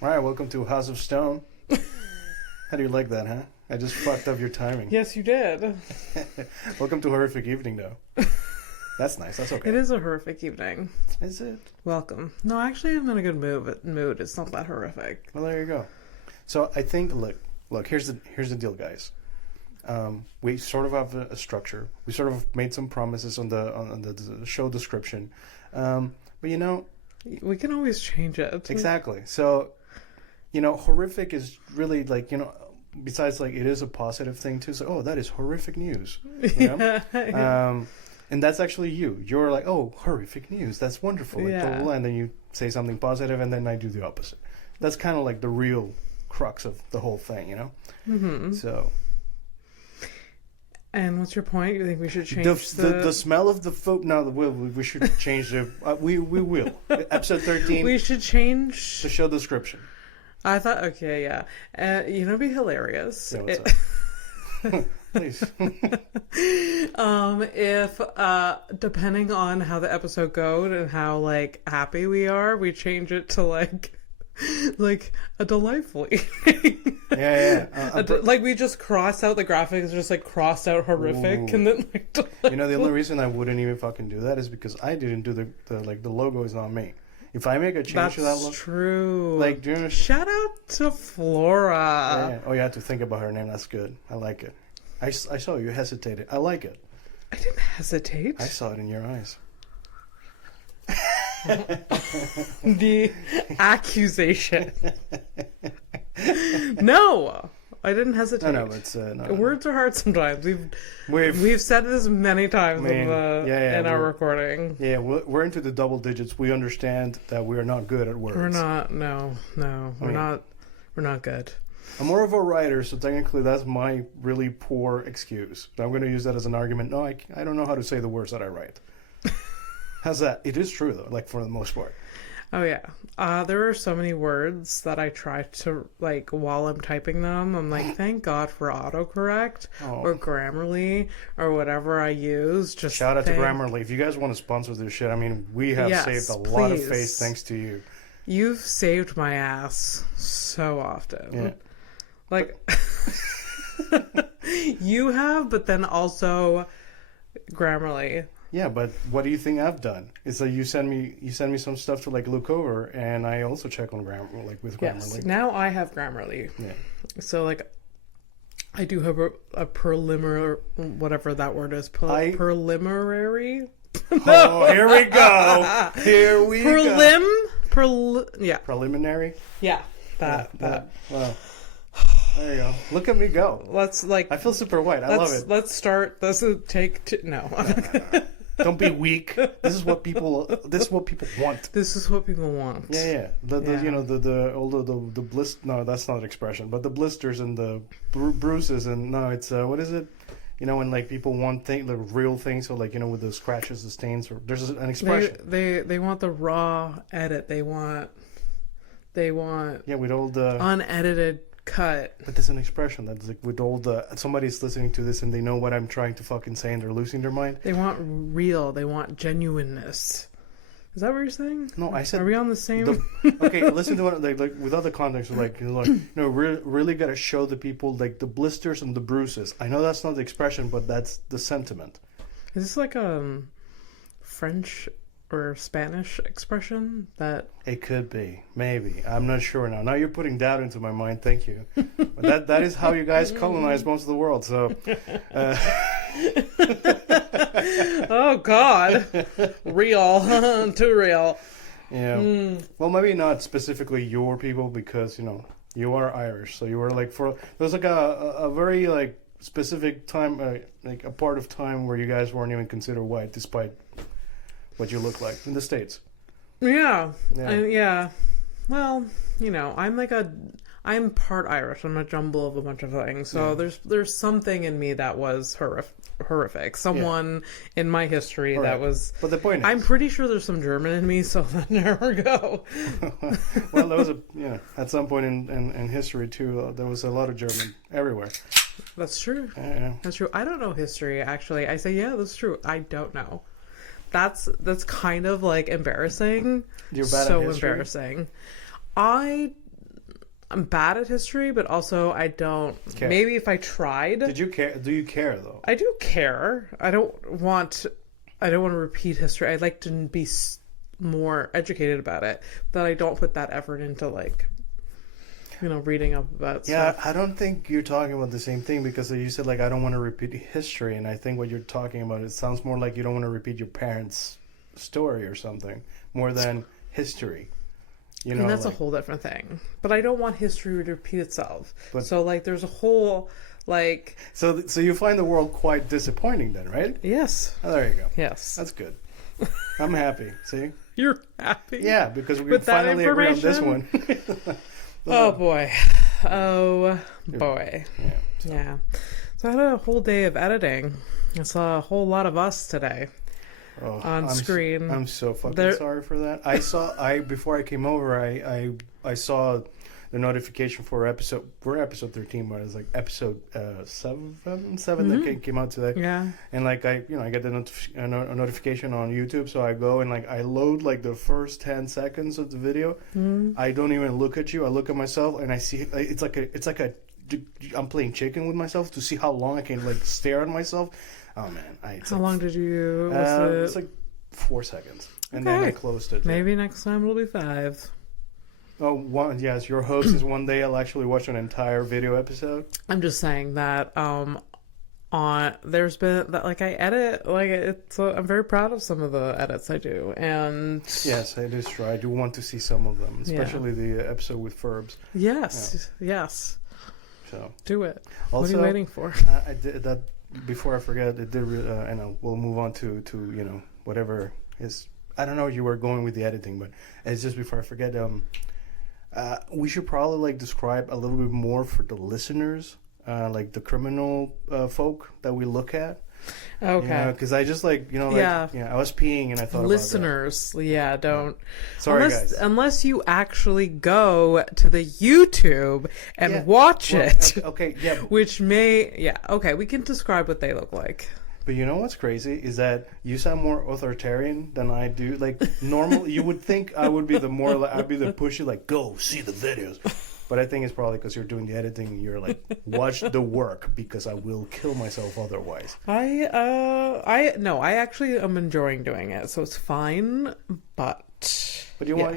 All right, welcome to House of Stone. How do you like that, huh? I just fucked up your timing. Yes, you did. Welcome to Horrific Evening, though. That's nice. That's okay. It is a horrific evening. Is it? Welcome. No, actually, I'm in a good mood. It's not that horrific. Well, there you go. So I think, look. Here's the deal, guys. We sort of have a structure. We sort of made some promises on the show description, but we can always change it. Exactly. So, horrific is really besides it is a positive thing too. So, oh, that is horrific news. Yeah. And that's actually you. You're like, oh, horrific news. That's wonderful. Blah, blah, blah. And then you say something positive, and then I do the opposite. That's kind of like the real crux of the whole thing, Mm-hmm. So. And what's your point? You think we should change the smell of the food? No, we should change the. We will. Episode 13. We should change the show description. I thought, okay, yeah. It'd be hilarious. Yeah, what's up? Please. If depending on how the episode goes and how happy we are, we change it to a delightful evening. Yeah. We just cross out the graphics, just cross out horrific, Ooh. and then delightful. The only reason I wouldn't even fucking do that is because I didn't do the logo is not me. If I make a change to that logo, that's true. Do you know? Shout out to Flora. Yeah. Oh, you had to think about her name. That's good. I like it. I saw you hesitated. I like it. I didn't hesitate. I saw it in your eyes. The accusation. No, I didn't hesitate. No, it's no. Words are hard sometimes. We've said this many times in our recording. Yeah, we're into the double digits. We understand that we are not good at words. We're not. No, we're not. We're not good. I'm more of a writer, so technically that's my really poor excuse. But I'm going to use that as an argument. No, I don't know how to say the words that I write. How's that? It is true, though, for the most part. Oh, yeah. There are so many words that I try to, while I'm typing them, I'm like, thank God for autocorrect or Grammarly or whatever I use. Just shout out to Grammarly. If you guys want to sponsor this shit, we have saved a lot of face thanks to you. You've saved my ass so often. Yeah. You have, but then also Grammarly. Yeah, but what do you think I've done? It's you send me some stuff to look over, and I also check on Grammarly with Grammarly. Yes, now I have Grammarly. Yeah. So I do have a preliminary, whatever that word is, preliminary. No. Oh, here we go. Here we go. Preliminary. Yeah, that. Wow. There you go. Look at me go. Let's I feel super white. I love it. Let's start. This is no. Don't be weak. This is what people want. This is what people want. Yeah. The blister. No, that's not an expression. But the blisters and the bruises and no, it's what is it? When people want real things. So with the scratches, the stains. Or there's an expression. They want the raw edit. They want. Yeah, with all the unedited cut. But there's an expression that's with all the somebody's listening to this and they know what I'm trying to fucking say and they're losing their mind. They want real. They want genuineness. Is that what you're saying? No, I said. Are we on the same? Okay, listen to what without the context. Really got to show the people the blisters and the bruises. I know that's not the expression, but that's the sentiment. Is this French or Spanish expression that it could be? Maybe. I'm not sure now. Now you're putting doubt into my mind. Thank you. But that is how you guys colonize most of the world. So. Oh God, real, too real. Yeah. Well, maybe not specifically your people because you are Irish, so you were there's a very specific time, a part of time where you guys weren't even considered white, despite what you look like in the States. Yeah. Well, I'm part Irish. I'm a jumble of a bunch of things. So there's something in me that was horrific. Someone in my history that was. But the point is, I'm pretty sure there's some German in me, so there we go. Well, there was at some point in history too. There was a lot of German everywhere. That's true. Yeah. That's true. I don't know history actually. I say that's true. I don't know. That's kind of embarrassing. You're bad so at history? Embarrassing. I I'm bad at history, but also I don't care. Maybe if I tried. Did you care? Do you care though? I do care. I don't want to repeat history. I'd like to be more educated about it, but I don't put that effort into like, reading up about stuff. Yeah, I don't think you're talking about the same thing, because you said like I don't want to repeat history, and I think what you're talking about, it sounds more like you don't want to repeat your parents' story or something more than history. And that's a whole different thing. But I don't want history to repeat itself. So like there's a whole like So you find the world quite disappointing then, right? Yes. Oh, there you go. Yes. That's good. I'm happy. See? You're happy? Yeah, because we finally agree on this one. Oh boy. Oh boy. Yeah. So I had a whole day of editing. I saw a whole lot of us today. On screen. I'm so fucking sorry for that. Before I came over, I saw the notification for episode. We're episode 13, but it's like episode 7 that came out today. Yeah. And like I get the notification on YouTube, so I go and like I load like the first 10 seconds of the video. I don't even look at you. I look at myself and I see it's like a I'm playing chicken with myself to see how long I can like stare at myself. Oh man! How long did you? It's like 4 seconds, and then I closed it. Maybe next time it'll be 5. Oh, yes. Your hopes is one day I'll actually watch an entire video episode. I'm just saying that. There's been that like I edit like it's. I'm very proud of some of the edits I do, and yes, it is true. I do want to see some of them, especially the episode with Ferbs. Yes, yes. So do it. Also, what are you waiting for? I did that. Before I forget, it did. We'll move on to whatever is. I don't know if you were going with the editing, but it's just before I forget. We should probably like describe a little bit more for the listeners, like the criminal folk that we look at. Okay. Because I just I was peeing and I thought listeners, about that. Don't. Sorry, guys. Unless you actually go to the YouTube and watch it. Okay, yeah. Which okay, we can describe what they look like. But you know what's crazy is that you sound more authoritarian than I do. Like normal, you would think I would be I'd be the pushy, like go see the videos. But I think it's probably because you're doing the editing and you're like, watch the work because I will kill myself otherwise. I actually am enjoying doing it, so it's fine. But you want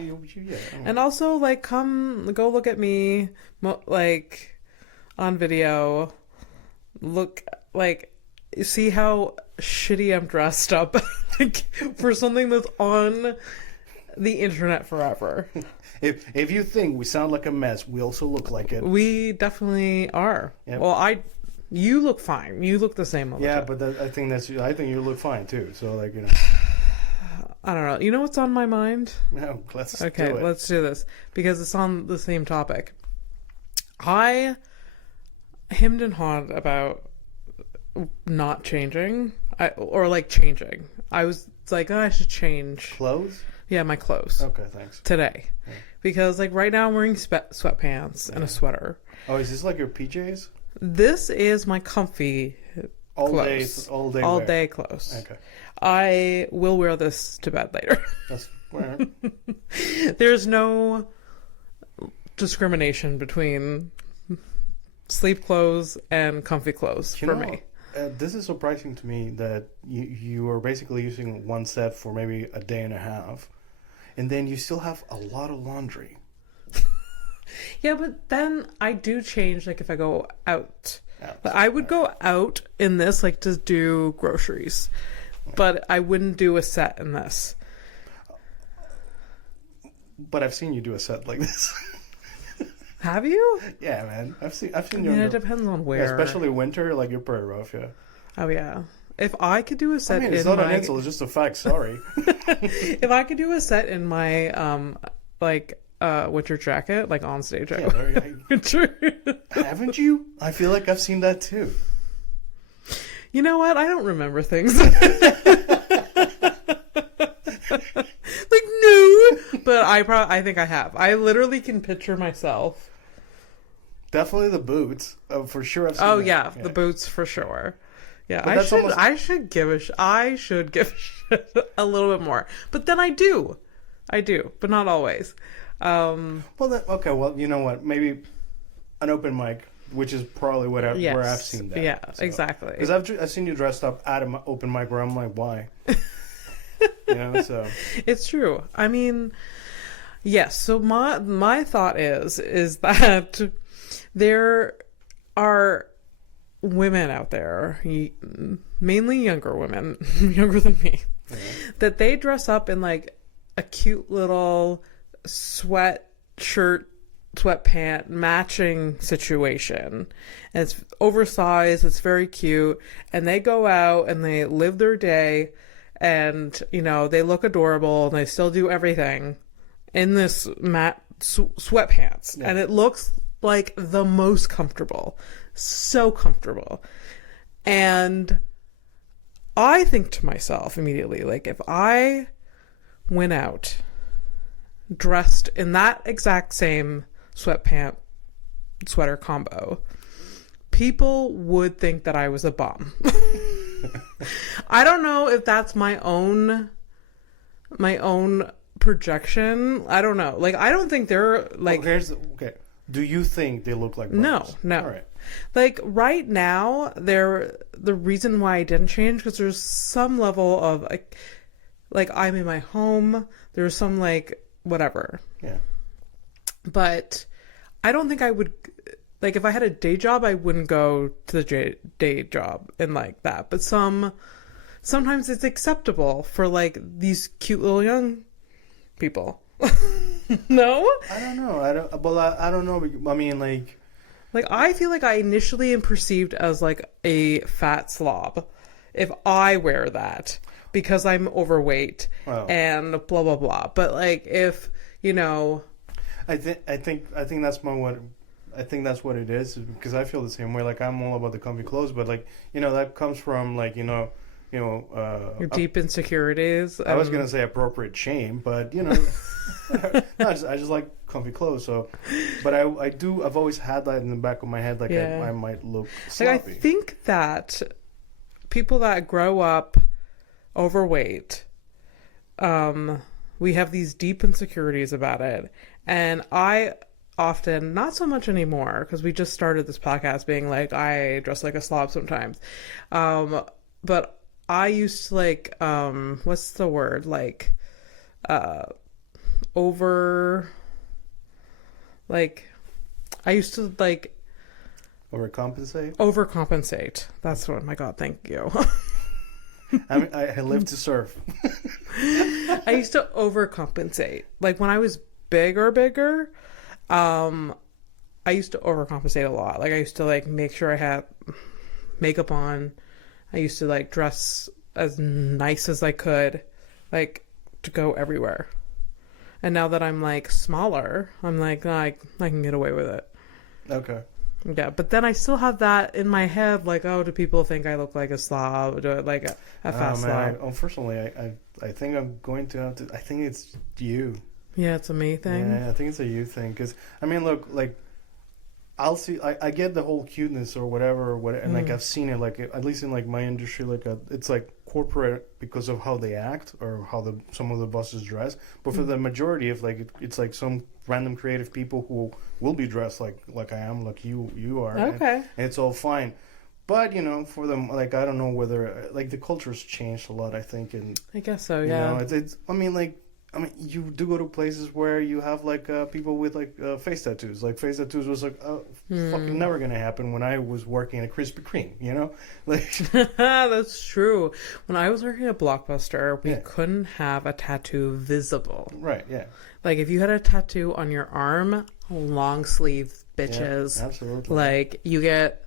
and also like go look at me like on video. Look like see how shitty I'm dressed up like for something that's on the internet forever. If you think we sound like a mess, we also look like it. We definitely are. Yep. Well, you look fine. You look the same all the time. But I think you look fine too. So like I don't know. You know what's on my mind? No, let's do this because it's on the same topic. I hemmed and hawed about not changing, changing. I was like, I should change clothes. Yeah, my clothes. Okay, thanks. Today. Yeah. Because like right now I'm wearing sweatpants and a sweater. Oh, is this like your PJs? This is my comfy clothes. All day clothes. Okay. I will wear this to bed later. That's where. There's no discrimination between sleep clothes and comfy clothes for me. This is surprising to me that you are basically using one set for maybe a day and a half, and then you still have a lot of laundry. Yeah, but then I do change, like if I go out. I would go out in this, like to do groceries, but I wouldn't do a set in this. But I've seen you do a set like this. Have you? Yeah, man. I've seen you. Yeah, it depends on where. Yeah, especially winter, like you're pretty rough, yeah. Oh yeah. If I could do a set, it's not an insult. It's just a fact. Sorry. If I could do a set in my winter jacket, like on stage, winter. Haven't you? I feel like I've seen that too. You know what? I don't remember things. Like no, but I think I have. I literally can picture myself. Definitely the boots, for sure. I've seen that. The boots for sure. Yeah, I should give a shit a little bit more. But then I do I do, but not always. Well, okay. Well, you know what? Maybe an open mic, which is probably where I've seen that. Yeah, exactly. Because I've seen you dressed up at an open mic where I'm like, why? So it's true. I mean, yes. So my thought is that there are women out there, mainly younger women, younger than me, that they dress up in like a cute little sweatpant matching situation, and it's oversized, it's very cute, and they go out and they live their day, and they look adorable, and they still do everything in this sweatpants, and it looks like the most comfortable, so comfortable. And I think to myself immediately, like, if I went out dressed in that exact same sweater combo, people would think that I was a bum. I don't know if that's my own projection. I don't know. Like, I don't think they're like. Okay. Do you think they look like bums? No. All right. Like, right now, the reason why I didn't change, because there's some level of like I'm in my home. There's some like whatever. Yeah. But I don't think I would, like, if I had a day job, I wouldn't go to the day job and like that. But sometimes it's acceptable for like these cute little young people. No? I don't know. I don't know. I mean, like I feel like I initially am perceived as like a fat slob if I wear that because I'm overweight and blah blah blah. But like if I think that's I think that's what it is, because I feel the same way. Like, I'm all about the comfy clothes, but like that comes from like your deep insecurities. I was gonna say appropriate shame, but no, I just like comfy clothes. So, but I've always had that in the back of my head, like I might look sloppy. Like, I think that people that grow up overweight, we have these deep insecurities about it, and I often, not so much anymore, because we just started this podcast being like, I dress like a slob sometimes, but I used to like, what's the word? Like, I used to like... Overcompensate? Overcompensate. That's what, my God, thank you. I mean, I live to serve. I used to overcompensate. Like, when I was bigger, I used to overcompensate a lot. Like, I used to like make sure I had makeup on. I used to like dress as nice as I could, like, to go everywhere. And now that I'm like smaller, I'm like, I can get away with it. Okay. Yeah, but then I still have that in my head, like, oh, do people think I look like a slob, like a fat slob? Unfortunately, I think I'm going to have to. I think it's you. Yeah, it's a me thing. Yeah, I think it's a you thing. Because I mean, look, like, I'll see. I get the whole cuteness or whatever, and like I've seen it, like at least in like my industry, like it's like corporate because of how they act or how some of the bosses dress. But for the majority of like it's like some random creative people who will be dressed like I am, like you are. Okay. And it's all fine. But for them, like, I don't know whether like the culture's changed a lot, I think, and I guess so. Yeah. It's I mean, you do go to places where you have like people with like face tattoos. Like, face tattoos was like fucking never gonna happen when I was working at Krispy Kreme. Like that's true. When I was working at Blockbuster, we couldn't have a tattoo visible. Right. Yeah. Like, if you had a tattoo on your arm, long sleeve, bitches. Yeah, absolutely. Like, you get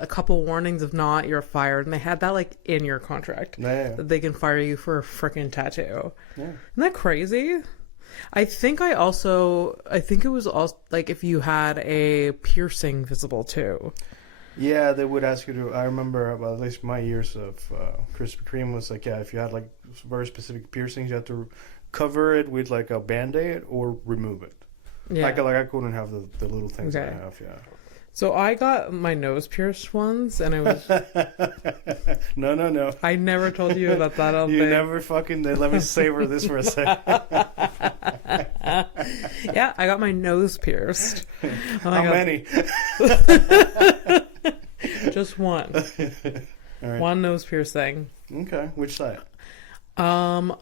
a couple warnings. If not, you're fired. And they had that like in your contract. Yeah. That they can fire you for a freaking tattoo. Yeah. Isn't that crazy? I think it was also like if you had a piercing visible too. Yeah, they would ask you to. I remember, at least my years of Krispy Kreme was like, if you had like very specific piercings, you had to cover it with like a Band-Aid or remove it. Yeah. Like I couldn't have the little things that I have. Yeah. So I got my nose pierced once, and it was. No. I never told you about that. You never fucking. Let me savor this for a second. Yeah, I got my nose pierced. How many? Just one. All right. One nose piercing. Okay, which side? I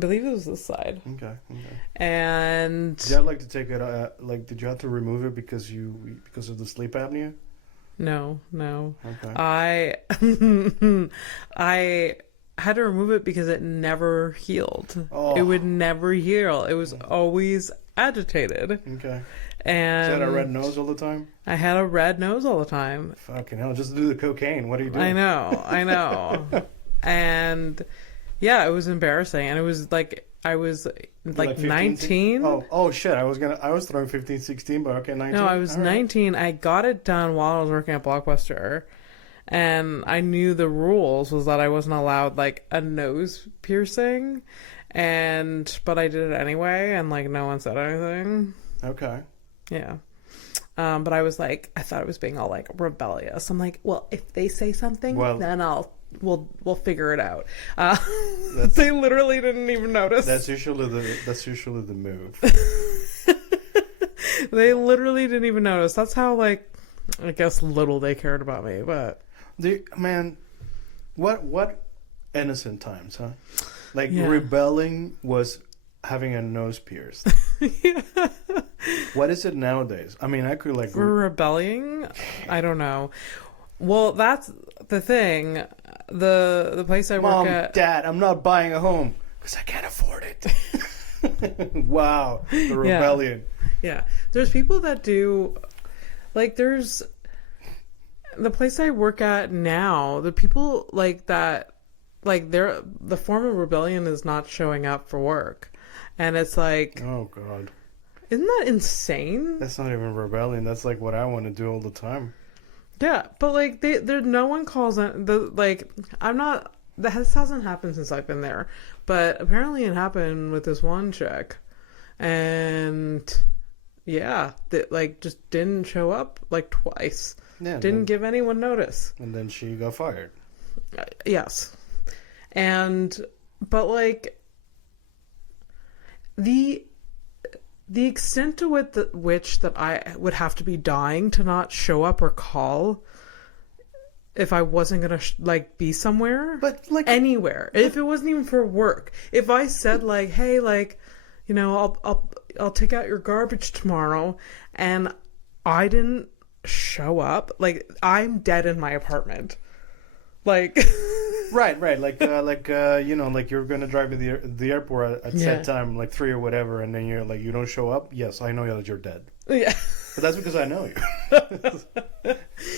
believe it was this side. Okay. And Did you have to take it? Did you have to remove it because of the sleep apnea? no. Okay. I had to remove it because it never healed. Oh. It would never heal. It was always agitated. Okay. And So you had a red nose all the time? I had a red nose all the time. Fucking hell! Just do the cocaine. What are you doing? I know. And yeah, it was embarrassing. And it was I was like 15, 19. Oh shit! I was throwing 15, 16, but okay, 19. No, I was 19. I got it done while I was working at Blockbuster. And I knew the rules was that I wasn't allowed a nose piercing. But I did it anyway, and no one said anything. Okay. Yeah. But I was I thought I was being all rebellious. I'm well, if they say something, then we'll figure it out. They literally didn't even notice. That's usually the move. They literally didn't even notice. That's how I guess little they cared about me. But Man, what innocent times, huh? Yeah. Rebelling was having a nose pierced. Yeah. What is it nowadays? I mean, I could For rebelling, I don't know. Well, that's the thing. The place I Mom, work at. Dad, I'm not buying a home because I can't afford it. Wow, the rebellion. Yeah, there's people that do. There's the place I work at now. The people that. The form of rebellion is not showing up for work, and it's Oh God, isn't that insane? that's not even rebellion. That's what I want to do all the time. Yeah, but no one calls it I'm not. This hasn't happened since I've been there, but apparently it happened with this one chick, and yeah, that just didn't show up twice. Yeah, Didn't give anyone notice. And then she got fired. Yes. But the extent to which that I would have to be dying to not show up or call if I wasn't gonna be somewhere, but anywhere, if it wasn't even for work. If I said hey, I'll take out your garbage tomorrow, and I didn't show up, I'm dead in my apartment. Right. You're gonna drive to the airport at set time, 3 or whatever, and then you're you don't show up. Yes, I know that you're dead. Yeah, but that's because I know you.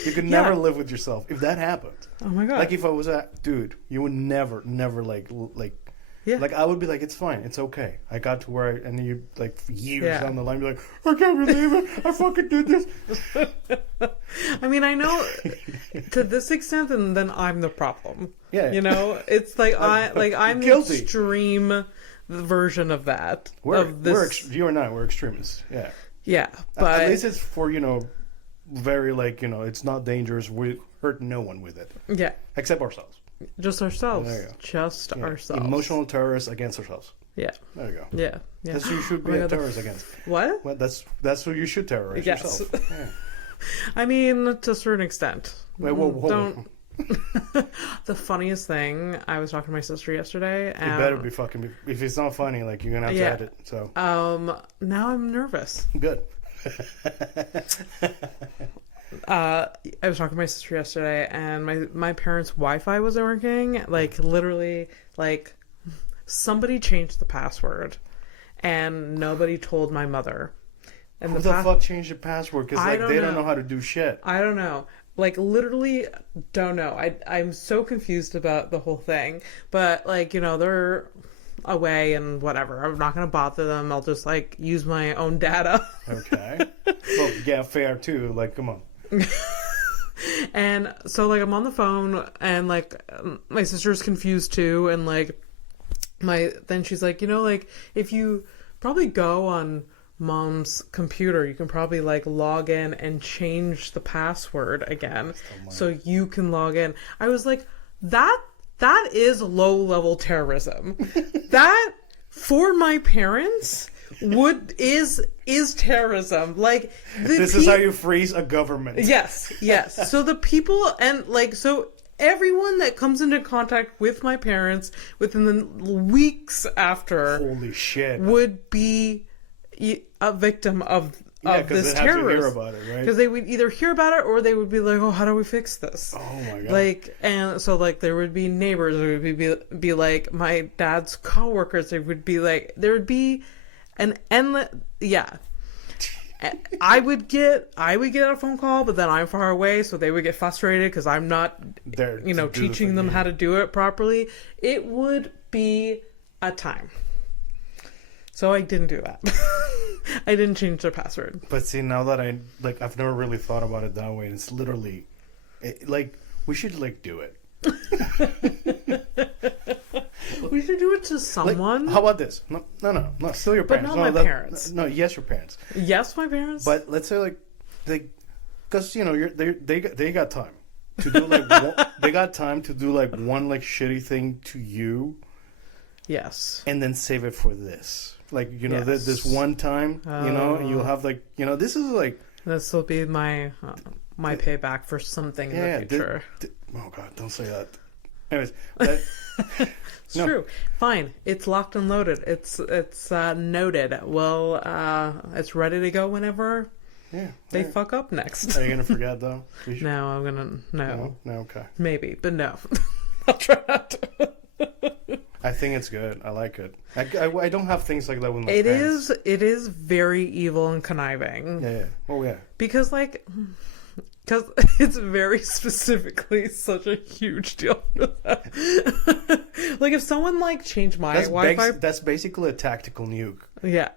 You could never live with yourself if that happened. Oh my God! If I was dude, you would never Yeah. I would be it's fine, it's okay. I got to where and you years down the line, be I can't believe it. I fucking did this. I mean, I know to this extent, and then I'm the problem. Yeah. It's I'm the guilty. extreme version of that. You and I, we're extremists. Yeah. Yeah, but at least it's for very it's not dangerous. We hurt no one with it. Yeah. Except ourselves. Just ourselves. There you go. Just ourselves. Emotional terrorists against ourselves. Yeah. There you go. Yeah. That's who you should be a terrorist against. What? Well, that's who you should terrorize yourself. Yeah. I mean, to a certain extent. Wait, whoa. Don't. The funniest thing, I was talking to my sister yesterday. It better be fucking. If it's not funny, you're gonna have to edit. So. Now I'm nervous. Good. I was talking to my sister yesterday, and my parents' Wi-Fi wasn't working. Literally, somebody changed the password, and nobody told my mother. And Who the fuck changed the password? Because they don't know how to do shit. I don't know. Literally don't know. I'm so confused about the whole thing. But they're away and whatever. I'm not gonna bother them. I'll just use my own data. Okay. Well, yeah, fair too. Come on. And so I'm on the phone, and my sister's confused too, and then she's if you probably go on mom's computer, you can probably like log in and change the password again so you can log in. I was like, that is low level terrorism. That for my parents is terrorism. Like this is how you freeze a government. Yes. So the people and like so everyone that comes into contact with my parents within the weeks after, holy shit, would be a victim of this terrorism. Hear about it, right? Because they would either hear about it or they would be like, "Oh, how do we fix this?" Oh my god! Like, and so like there would be neighbors. There would be like my dad's coworkers. There would be an endless I would get a phone call, but then I'm far away, so they would get frustrated because I'm not there, teaching them how to do it properly. It would be a time. So I didn't do that. I didn't change their password. But see, now that I've never really thought about it that way. It's literally, we should do it. We should do it to someone. How about this? No, still your parents. But not my parents. No, yes, your parents. Yes, my parents. But let's say because they got time to do they got time to do one shitty thing to you. Yes. And then save it for this. Yes. This one time, and you'll have this is this will be my payback for something in the future. Oh god, don't say that. Anyways, it's true. Fine, it's locked and loaded. It's noted. Well, it's ready to go whenever they fuck up next. Are you gonna forget though? No, I'm gonna no. Okay. Maybe, but no. I'll try not to. I think it's good. I like it. I don't have things like that with my parents. It is very evil and conniving. Yeah. Oh yeah. Because it's very specifically such a huge deal for them. If someone changed my Wi-Fi... That's basically a tactical nuke. Yeah.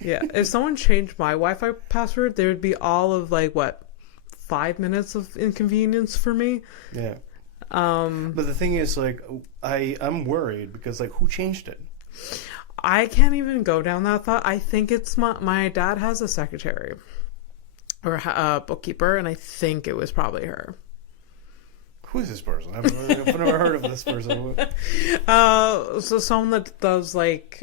If someone changed my Wi-Fi password, there would be all of 5 minutes of inconvenience for me. Yeah. But the thing is, I'm worried because, who changed it? I can't even go down that thought. I think it's my dad has a secretary or a bookkeeper, and I think it was probably her. Who is this person? I've never heard of this person. So someone that does Wait.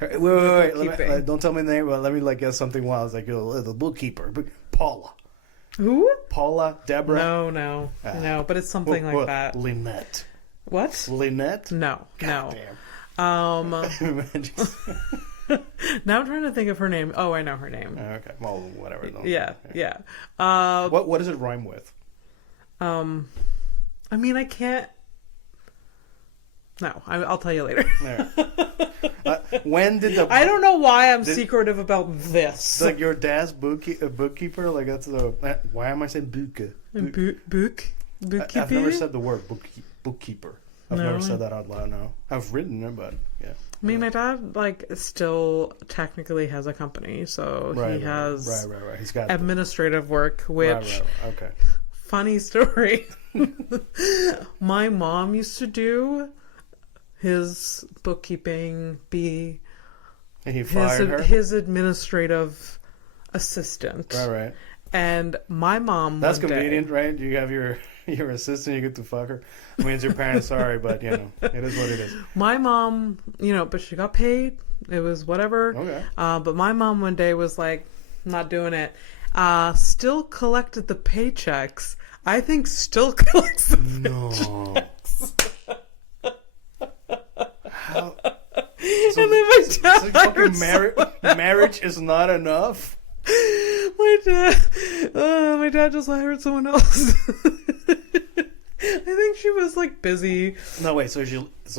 Don't tell me the name, but let me guess something wild. It's the bookkeeper, Paula. Who? Paula, Deborah? No. But it's something like that. Lynette. What? Lynette? No. God Damn. Now I'm trying to think of her name. Oh, I know her name. Okay. Well, whatever. Yeah. What does it rhyme with? I can't. No, I'll tell you later. When did the... I don't know why I'm secretive about this. Your dad's bookkeeper? That's the... Why am I saying Bookkeeper? I've never said the word bookkeeper. I've never said that out loud, no. I've written it, but yeah. My dad, still technically has a company, so he has Right. He's got administrative work, which... Right. Okay. Funny story. My mom used to do his bookkeeping, and he fired her? His administrative assistant. Right. And my mom... That's convenient, right? You have your assistant, you get to fuck her. I mean, it's your parents, sorry, but, it is what it is. My mom, but she got paid. It was whatever. Okay. But my mom one day was not doing it. Still collected the paychecks. I think still collects the paychecks. How? And then my dad fucking marriage is not enough? My dad just hired someone else. I think she was busy. No, wait. So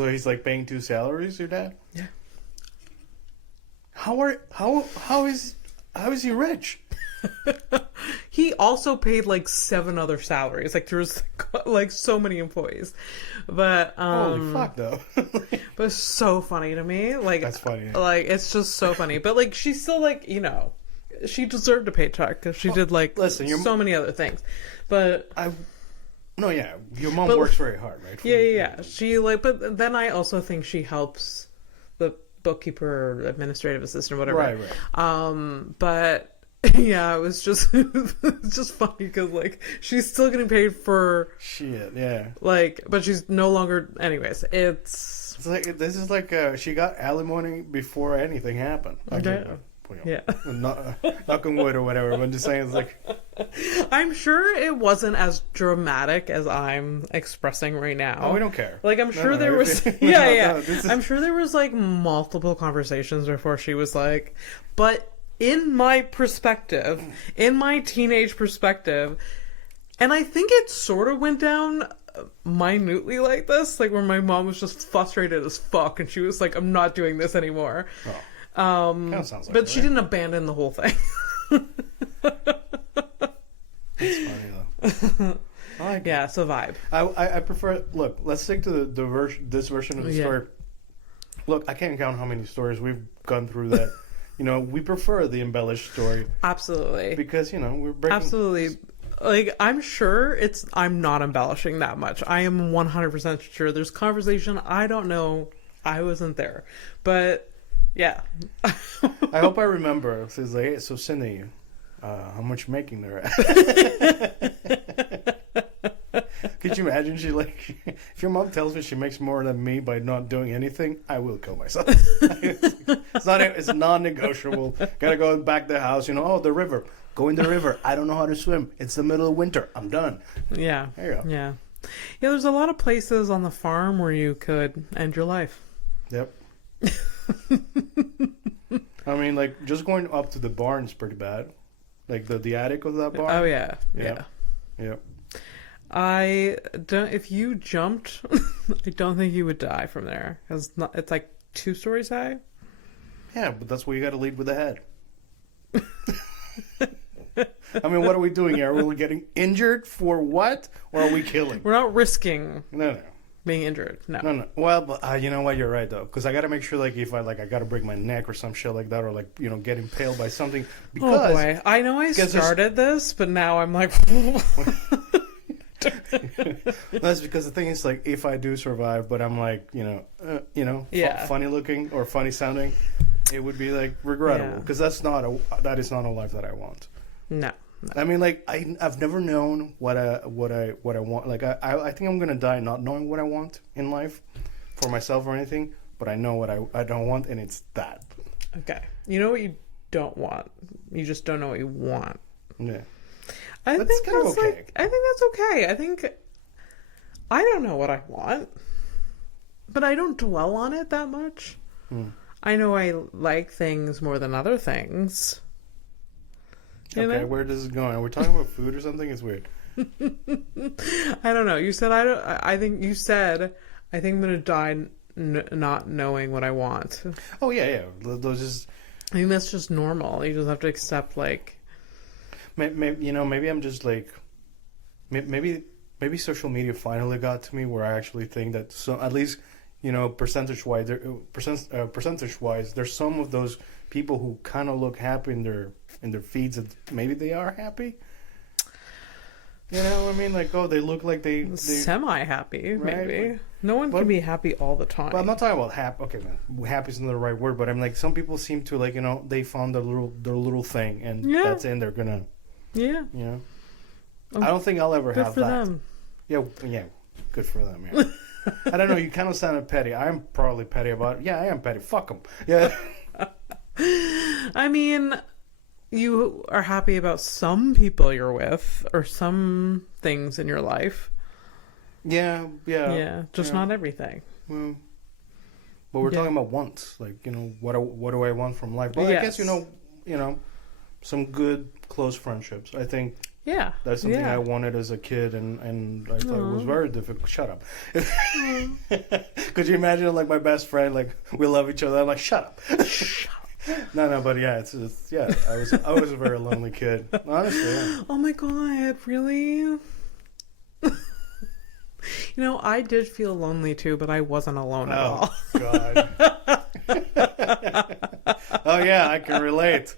he's paying 2 salaries, your dad? Yeah. How is he rich? He also paid 7 other salaries. There was so many employees, but holy fuck though. But it's so funny to me. That's funny. It's just so funny. But she's still she deserved a paycheck because she did so many other things. But your mom works very hard, right? Yeah. She but then I also think she helps bookkeeper, administrative assistant, whatever. Right. But yeah, it was just it's just funny because like she's still getting paid for shit. Yeah. Like, but she's no longer. Anyways, it's like this is like she got alimony before anything happened. Okay. Yeah. Knock on wood or whatever. But I'm just saying, it's like, I'm sure it wasn't as dramatic as I'm expressing right now. Oh, we don't care. Like, I'm sure there was, I'm sure there was like multiple conversations before she was like, but in my perspective, in my teenage perspective, and I think it sort of went down minutely like this, like where my mom was just frustrated as fuck, and she was like, "I'm not doing this anymore." Oh. Kind of sounds like but she didn't abandon the whole thing. It's funny though. Yeah, it's a vibe. I prefer. Look, let's stick to this version of the story. Look, I can't count how many stories we've gone through that. We prefer the embellished story. Absolutely. Because we're breaking. Absolutely. Like, I'm sure I'm not embellishing that much. I am 100% sure there's conversation I don't know. I wasn't there, but. Yeah. I hope I remember. It says like, hey, so Cindy, how much making they're at? Could you imagine? If your mom tells me she makes more than me by not doing anything, I will kill myself. It's non-negotiable. Gotta go back to the house. Oh, the river. Go in the river. I don't know how to swim. It's the middle of winter. I'm done. Yeah. There you go. Yeah. Yeah. There's a lot of places on the farm where you could end your life. Yep. I mean, like, just going up to the barn is pretty bad. Like the attic of that barn. Oh yeah. Yeah. I don't. If you jumped, I don't think you would die from there because it's like 2 stories high. Yeah, but that's why you got to lead with the head. I mean, what are we doing here? Are we getting injured for what, or are we killing? We're not risking. No. Being injured, no. Well, but you know what? You're right though, because I got to make sure, like, if I got to break my neck or some shit like that, or like get impaled by something. Because, oh boy, I know I started this, but now I'm like. That's because the thing is, like, if I do survive, but I'm like, funny looking or funny sounding, it would be like regrettable because that is not a life that I want. No. I mean, like, I've never known what I want. Like, I think I'm gonna die not knowing what I want in life for myself or anything. But I know what I don't want, and it's that. Okay, you know what you don't want. You just don't know what you want. Yeah, I think that's okay. I think that's okay. I don't know what I want, but I don't dwell on it that much. I know I like things more than other things. Okay, where does it go? Are we talking about food or something? It's weird. I don't know. You said I think you said I think I'm gonna die not knowing what I want. Oh yeah. Those just. I think that's just normal. You just have to accept like. Maybe I'm just like. Maybe social media finally got to me where I actually think that at least percentage wise, there's some of those people who kind of look happy in their feeds that maybe they are happy. I mean, like, they look like they semi-happy, right? Maybe. Like, no one can be happy all the time. But I'm not talking about happy. Okay, man, happy isn't the right word, but I'm like, some people seem to like, they found their little thing, and that's it. And they're gonna, I don't think I'll ever have that. Good for them. Yeah, good for them. Yeah. I don't know. You kind of sounded petty. I'm probably petty about it. Yeah, I am petty. Fuck them. Yeah. I mean, you are happy about some people you're with or some things in your life. Yeah. Just not everything. Well, but we're talking about wants. Like, what do I want from life? But I guess, some good close friendships. I think. Yeah. That's something I wanted as a kid, and I thought it was very difficult. Shut up. Could you imagine, like, my best friend, like, we love each other. I'm like, shut up. No, but yeah, it's I was a very lonely kid, honestly. Yeah. Oh my God, really? I did feel lonely too, but I wasn't alone at all. Oh God. Oh yeah, I can relate.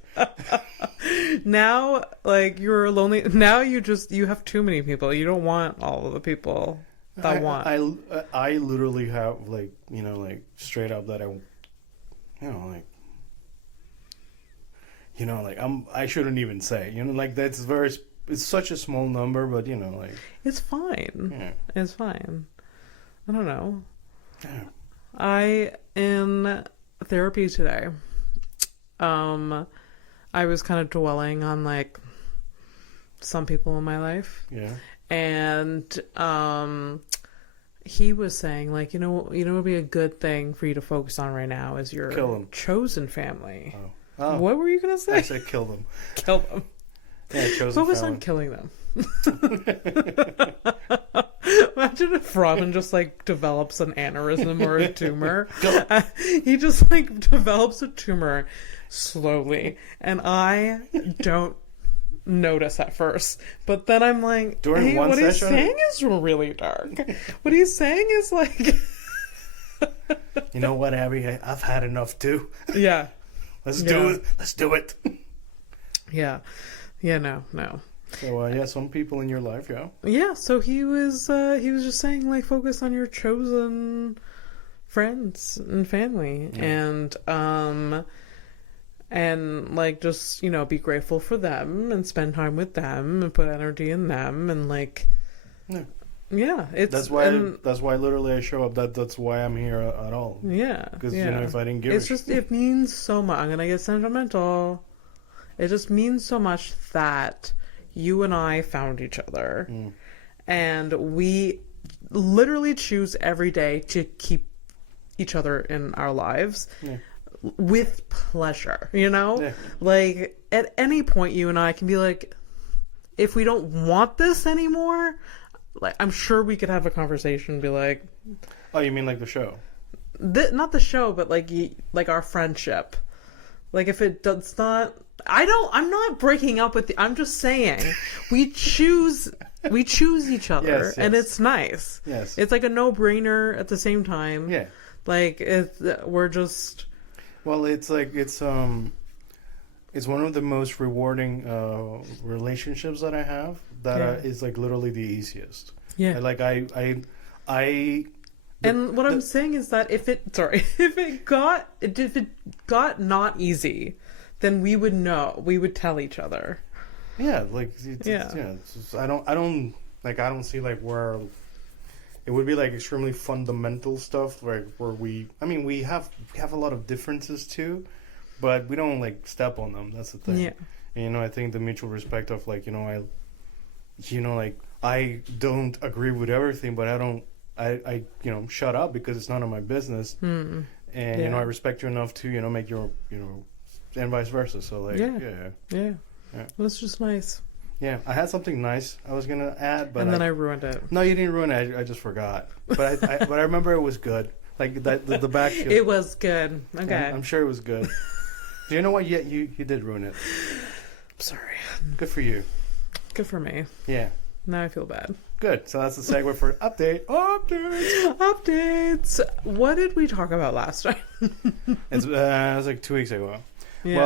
Now, like, you're lonely. Now you have too many people. You don't want all of the people that want. I literally have, like, like, straight up that you know, like, like I shouldn't even say, like it's such a small number, but like it's fine. yeah, It's fine. I don't know. yeah. I in therapy today. I was kind of dwelling on like some people in my life. Yeah. And he was saying like, would be a good thing for you to focus on right now is your Kill 'em. chosen family. Oh. What were you gonna say? I said kill them. Kill them. Yeah, chosen Focus family. on killing them. Imagine if Robin just like develops an aneurysm or a tumor. He just like develops a tumor slowly, and I don't notice at first. But then I'm like, During hey, one what he's session? saying is really dark. What he's saying is like, You know what, Abby? I've had enough too. yeah, Let's do it. Let's do it. yeah, no. So yeah, some people in your life, yeah. Yeah, so he was just saying like focus on your chosen friends and family and like just be grateful for them and spend time with them and put energy in them and like it's that's why literally I show up. That's why I'm here at all. Yeah, because if I didn't give it's just it means so much. I'm gonna get sentimental. It just means so much that you and I found each other, and we literally choose every day to keep each other in our lives with pleasure, like at any point you and I can be like, if we don't want this anymore, like I'm sure we could have a conversation and be like, oh, you mean like the show? Not the show, but like our friendship. Like if it does not, I'm not breaking up with you. I'm just saying we choose each other, yes. and it's nice. Yes, it's like a no-brainer at the same time. Yeah, like we're just. Well, it's like it's one of the most rewarding relationships that I have. That is like literally the easiest. Yeah, like I. And what I'm saying is that if it got not easy, then we would know. We would tell each other. Yeah, like I don't see like where it would be like extremely fundamental stuff like where we have a lot of differences too, but we don't like step on them. That's the thing. Yeah. And, I think the mutual respect of like I don't agree with everything, but I shut up because it's none of my business. And I respect you enough to make your and vice versa. So like yeah. Well, it's just nice. Yeah, I had something nice I was gonna add, but then I ruined it. No, you didn't ruin it. I just forgot. But I remember it was good. Like that the back. It was good. Okay, I'm sure it was good. Do you know what? Yeah, you did ruin it. Sorry. Good for you. Good for me. Yeah. Now I feel bad. Good. So that's the segue for updates. Updates. What did we talk about last time? It was like 2 weeks ago. Yeah.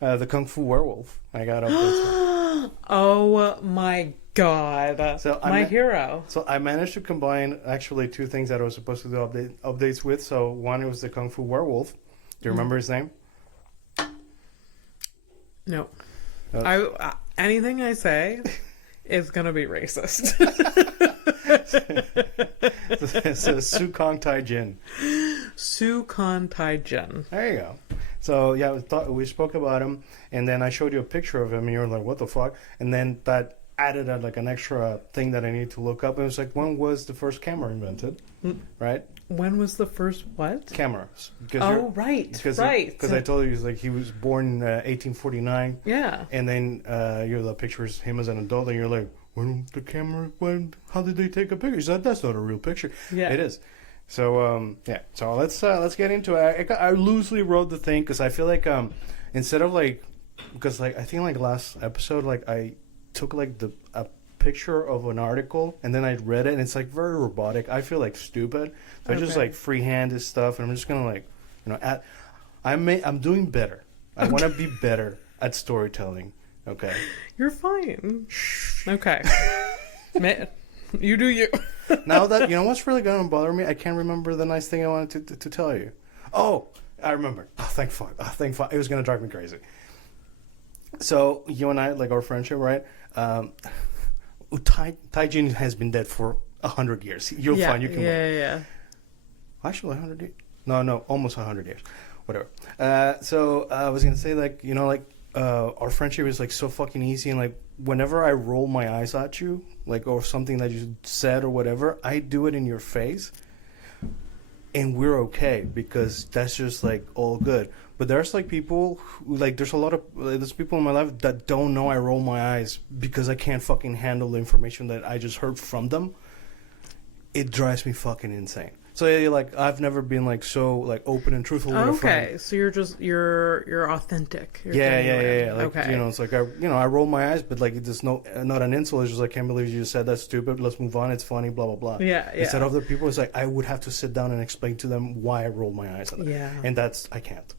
Well, the Kung Fu Werewolf. I got updates. Oh my god! So my hero. So I managed to combine actually two things that I was supposed to do updates with. So one was the Kung Fu Werewolf. Do you remember his name? No. Anything I say is gonna be racist. So Su King Tai Djin. Su King Tai Djin. There you go. So yeah, we spoke about him, and then I showed you a picture of him, and you were like, "What the fuck?" And then that added like an extra thing that I need to look up. And it was like, when was the first camera invented? Right? When was the first what? Cameras. Right. Because I told you he was born in 1849. Yeah. And then the pictures him as an adult, and you're like, how did they take a picture? He said, that's not a real picture. Yeah. It is. So so let's get into it. I loosely wrote the thing because I feel like instead of because I think like last episode I took a picture of an article and then I read it and it's like very robotic. I feel like stupid, so I just freehand this stuff and I'm just gonna I'm doing better. I want to be better at storytelling. Okay, you're fine. Okay, you do you. Now that what's really gonna bother me, I can't remember the nice thing I wanted to tell you. Oh, I remember. Oh, thank fuck. Oh, thank fuck. It was gonna drive me crazy. So you and I, like our friendship, right? Tai Djin has been dead for 100 years. You'll find you can. Yeah. Actually, 100 years. No, almost 100 years. Whatever. So I was gonna say, like, you know, like our friendship is like so fucking easy, and like whenever I roll my eyes at you, like, or something that you said or whatever, I do it in your face, and we're okay because that's just like all good. But there's like people who, like, there's people in my life that don't know I roll my eyes because I can't fucking handle the information that I just heard from them. It drives me fucking insane. So yeah, like, I've never been like so like open and truthful with a friend. Okay, so you're authentic. You're Yeah. genuine. Like, okay. you know, it's like I roll my eyes, but like it's not an insult. It's just like, I can't believe you just said that's stupid. Let's move on. It's funny. Blah blah blah. Yeah. Instead of other people, it's like I would have to sit down and explain to them why I roll my eyes at them. Yeah. And that's I can't.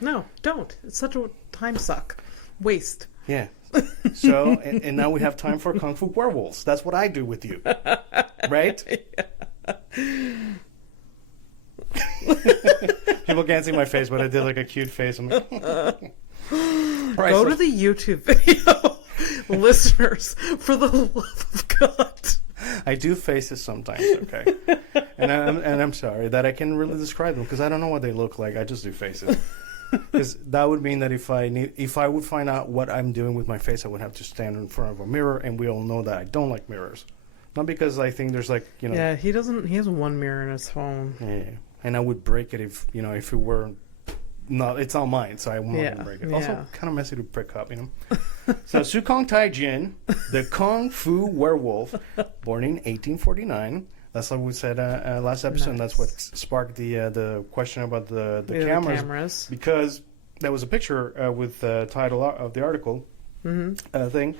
No, don't. It's such a time suck, waste. Yeah. So and now we have time for Kung Fu Werewolves. That's what I do with you, right? People can't see my face, but I did like a cute face. I'm like, right, Go to the YouTube video, listeners, for the love of God. I do faces sometimes, okay, and I'm sorry that I can't really describe them because I don't know what they look like. I just do faces. Because that would mean that if I would find out what I'm doing with my face, I would have to stand in front of a mirror, and we all know that I don't like mirrors. Not because I think there's like, you know. Yeah, he doesn't. He has one mirror in his phone. Yeah, and I would break it if it were not. It's not mine, so I won't break it. Also, kind of messy to pick up, you know. So Su King Tai Djin, the Kung Fu werewolf, born in 1849. That's what we said last episode. And that's what sparked the question about the cameras. Because there was a picture with the title of the article thing.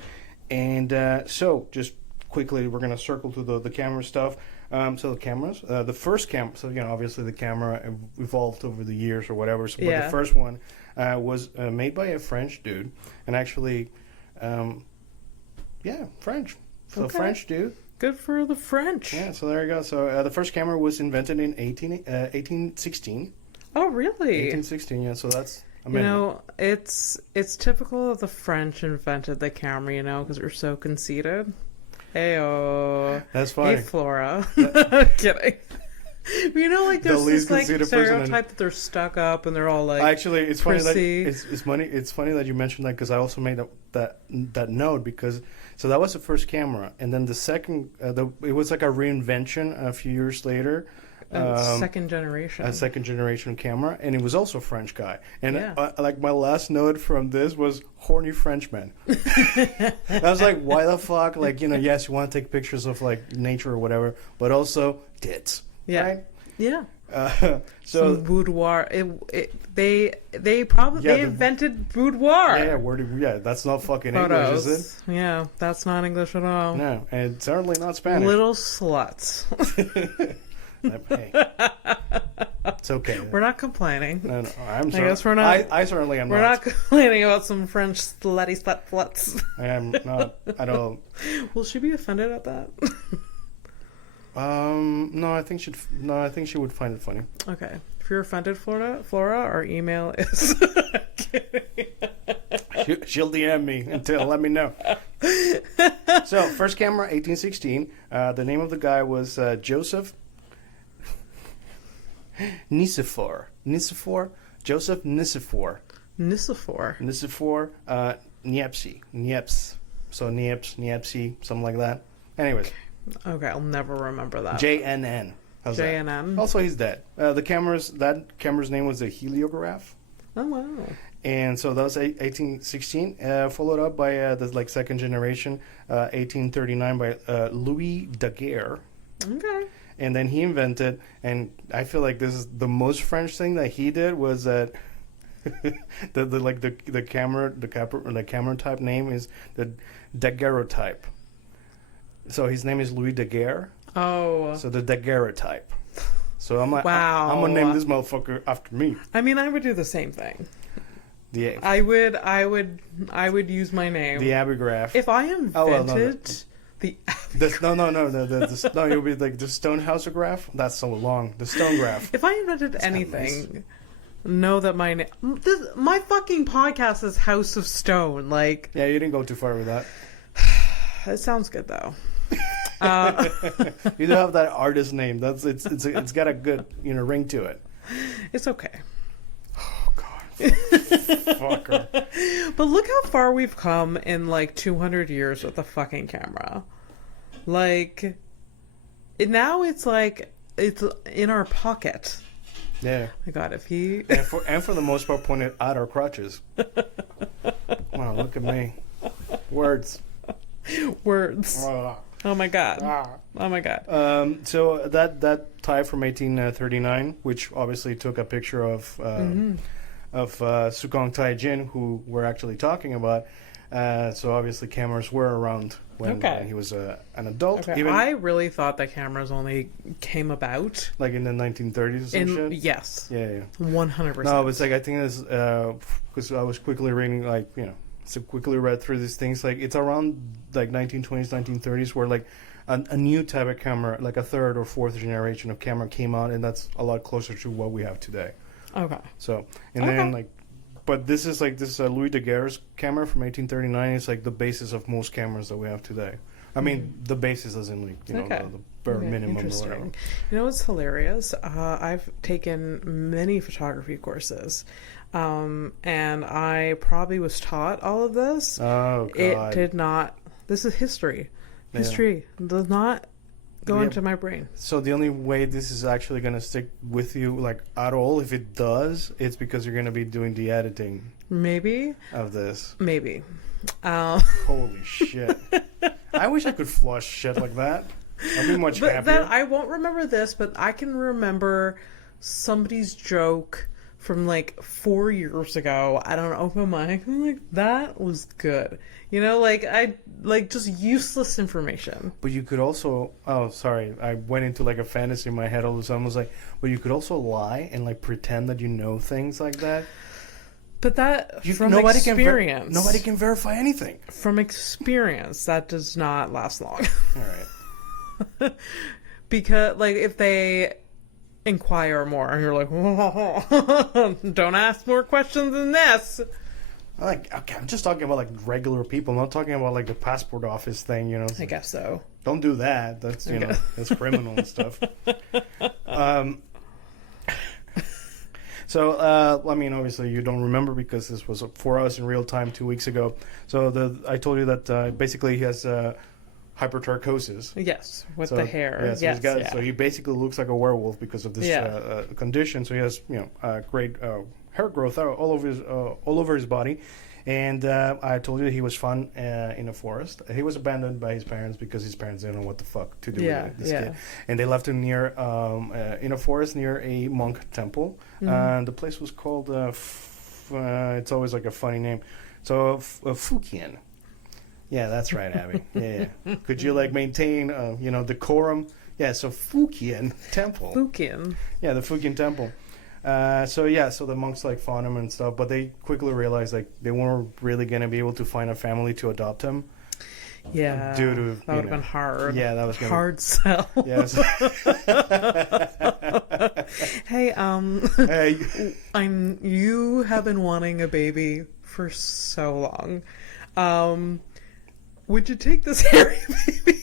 And so just quickly, we're going to circle to the camera stuff. So the cameras, the first camera, so, you know, obviously the camera evolved over the years or whatever. So, but the first one was made by a French dude. And actually, French. So French dude. Good for the French. Yeah, so there you go. So the first camera was invented in 1816. Oh, really? 1816, yeah. So that's amazing. You know, it's typical of the French invented the camera, you know, because they're so conceited. Heyo. That's funny. Hey, Flora. Kidding. You know, like there's this like stereotype that they're stuck up and they're all like. Actually, it's funny prissy. that it's funny that you mentioned that because I also made that note because so that was the first camera and then the second it was like a reinvention a few years later. Second generation. A second generation camera, and it was also a French guy. And like my last note from this was horny Frenchman. I was like, why the fuck? Like, you know, yes, you want to take pictures of like nature or whatever, but also tits. Yeah. Right? Yeah. So some boudoir. They invented boudoir. Yeah, that's not fucking Photos. English, is it? Yeah, that's not English at all. No, and certainly not Spanish. Little sluts. Hey, it's okay. We're not complaining. No, I'm sorry. I guess we're not. I certainly am. We're not complaining about some French slutty sluts. I am not at all. Will she be offended at that? No, I think she would find it funny. Okay. If you're offended, Flora, our email is. She'll DM me until let me know. So, first camera, 1816. The name of the guy was Joseph Nicephore. Joseph Nicephore. Niepce. So Niepce, something like that. Anyways. Okay, I'll never remember that. JNN. How's JNN. That? Also, he's dead. That camera's name was a heliograph. Oh, wow. And so that was 1816, followed up by the like second generation, 1839 by Louis Daguerre. Okay. And then he invented, and I feel like this is the most French thing that he did was that the camera type name is the daguerreotype. So his name is Louis Daguerre. Oh. So the daguerreotype. So I'm like, wow. I'm gonna name this motherfucker after me. I mean, I would do the same thing. I would use my name. The Abby graph. If I invented The no, you'll be like the Stonehouse-graph. That's so long. The stone graph. If I invented anything, know that my fucking podcast is House of Stone. Like, Yeah, you didn't go too far with that. it sounds good though. You do have that artist name. It's got a good ring to it. It's okay. Oh God, fucker. But look how far we've come in like 200 years with the fucking camera. Like, now it's like it's in our pocket. Yeah. My God, if he And for the most part, pointed at our crotches. Wow, look at me. Words. Words. Ah. Oh my God. Ah. Oh my God. So that tie from 1839, which obviously took a picture of Su King Tai Djin, who we're actually talking about. So obviously cameras were around when he was an adult. Okay. Even I really thought that cameras only came about like in the 1930s or some shit. Yes. Yeah. 100%. No, it's like I think it's because I was quickly reading so quickly read through these things. Like it's around like 1920s, 1930s where like a new type of camera, like a third or fourth generation of camera came out, and that's a lot closer to what we have today. Okay. So then like, but this is a Louis Daguerre's camera from 1839. It's like the basis of most cameras that we have today. I mean, the basis as in like the bare minimum or whatever. You know what's hilarious? I've taken many photography courses, and I probably was taught all of this. Oh God! It did not. This is history. History does not go into my brain. So the only way this is actually going to stick with you, like at all, if it does, it's because you're going to be doing the editing. Maybe of this. Maybe. Holy shit! I wish I could flush shit like that. I'd be much happier. Then I won't remember this, but I can remember somebody's joke from like 4 years ago. I don't open my I'm like, that was good. Like just useless information. But you could also I went into like a fantasy in my head all of a sudden. I was like, but you could also lie and like pretend that you know things like that. But that from nobody experience. Nobody can verify anything. From experience, that does not last long. All right. Because like if they inquire more and you're like, whoa, don't ask more questions than this. I'm just talking about like regular people. I'm not talking about like the passport office thing, I guess so. Don't do that. That's that's criminal and stuff. So I mean, obviously you don't remember because this was for us in real time 2 weeks ago. So I told you that basically he has hypertrichosis. Yes, with the hair. So he basically looks like a werewolf because of this condition. So he has great hair growth all over his body. And I told you he was found in a forest. He was abandoned by his parents because his parents didn't know what the fuck to do with this kid. And they left him near in a forest near a monk temple. And the place was called it's always like a funny name. So Fukian. Yeah, that's right, Abby. Yeah. Could you like maintain decorum? Yeah, so Fukian temple. Fukian. Yeah, the Fukian temple. So the monks like found him and stuff, but they quickly realized like they weren't really gonna be able to find a family to adopt him. Yeah, due to that would have been hard. Yeah, that was hard sell. Yes. Hey, hey, you have been wanting a baby for so long. Would you take this hairy baby?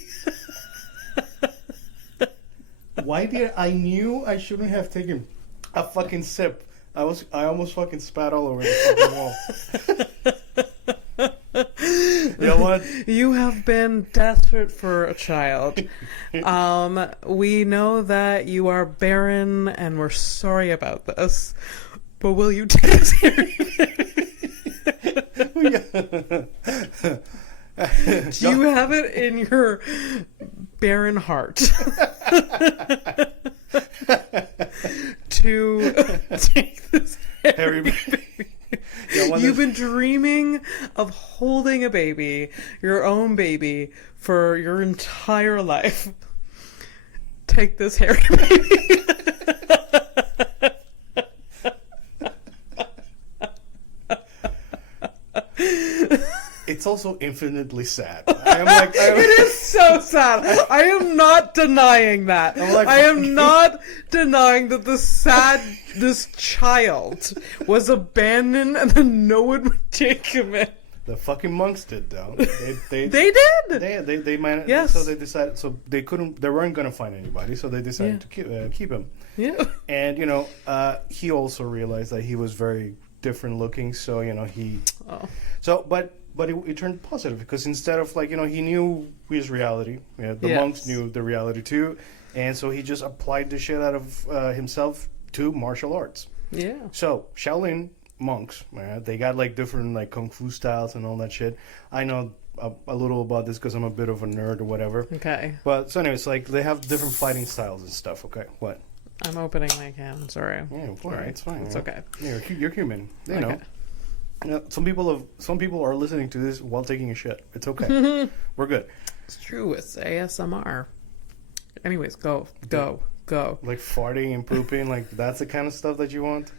Why did I knew I shouldn't have taken a fucking sip. I almost fucking spat all over the fucking wall. You know what? You have been desperate for a child. We know that you are barren and we're sorry about this. But will you take this hairy baby? Do you have it in your barren heart to take this hairy baby? You've been dreaming of holding a baby, your own baby, for your entire life. Take this hairy baby. also infinitely sad. I am like, It is so sad. I am not denying that. like, I am not denying that this child was abandoned and then no one would take him in. the fucking monks did though. They did. they managed. Yes. So they decided. So they weren't gonna find anybody. So they decided to keep him. Yeah. And he also realized that he was very different looking. So he. Oh. So but it turned positive because instead of he knew his reality. Yeah, the monks knew the reality too, and so he just applied the shit out of himself to martial arts. Yeah. So Shaolin monks, they got like different like kung fu styles and all that shit. I know a little about this because I'm a bit of a nerd or whatever. Okay. But so anyways, like they have different fighting styles and stuff. Okay, what? I'm opening my can. Sorry. Yeah, sorry. It's fine. It's okay. Yeah, you're human. You know. Okay. Some people are listening to this while taking a shit. It's okay. We're good. It's true. It's ASMR. Anyways, go. Like farting and pooping, like that's the kind of stuff that you want.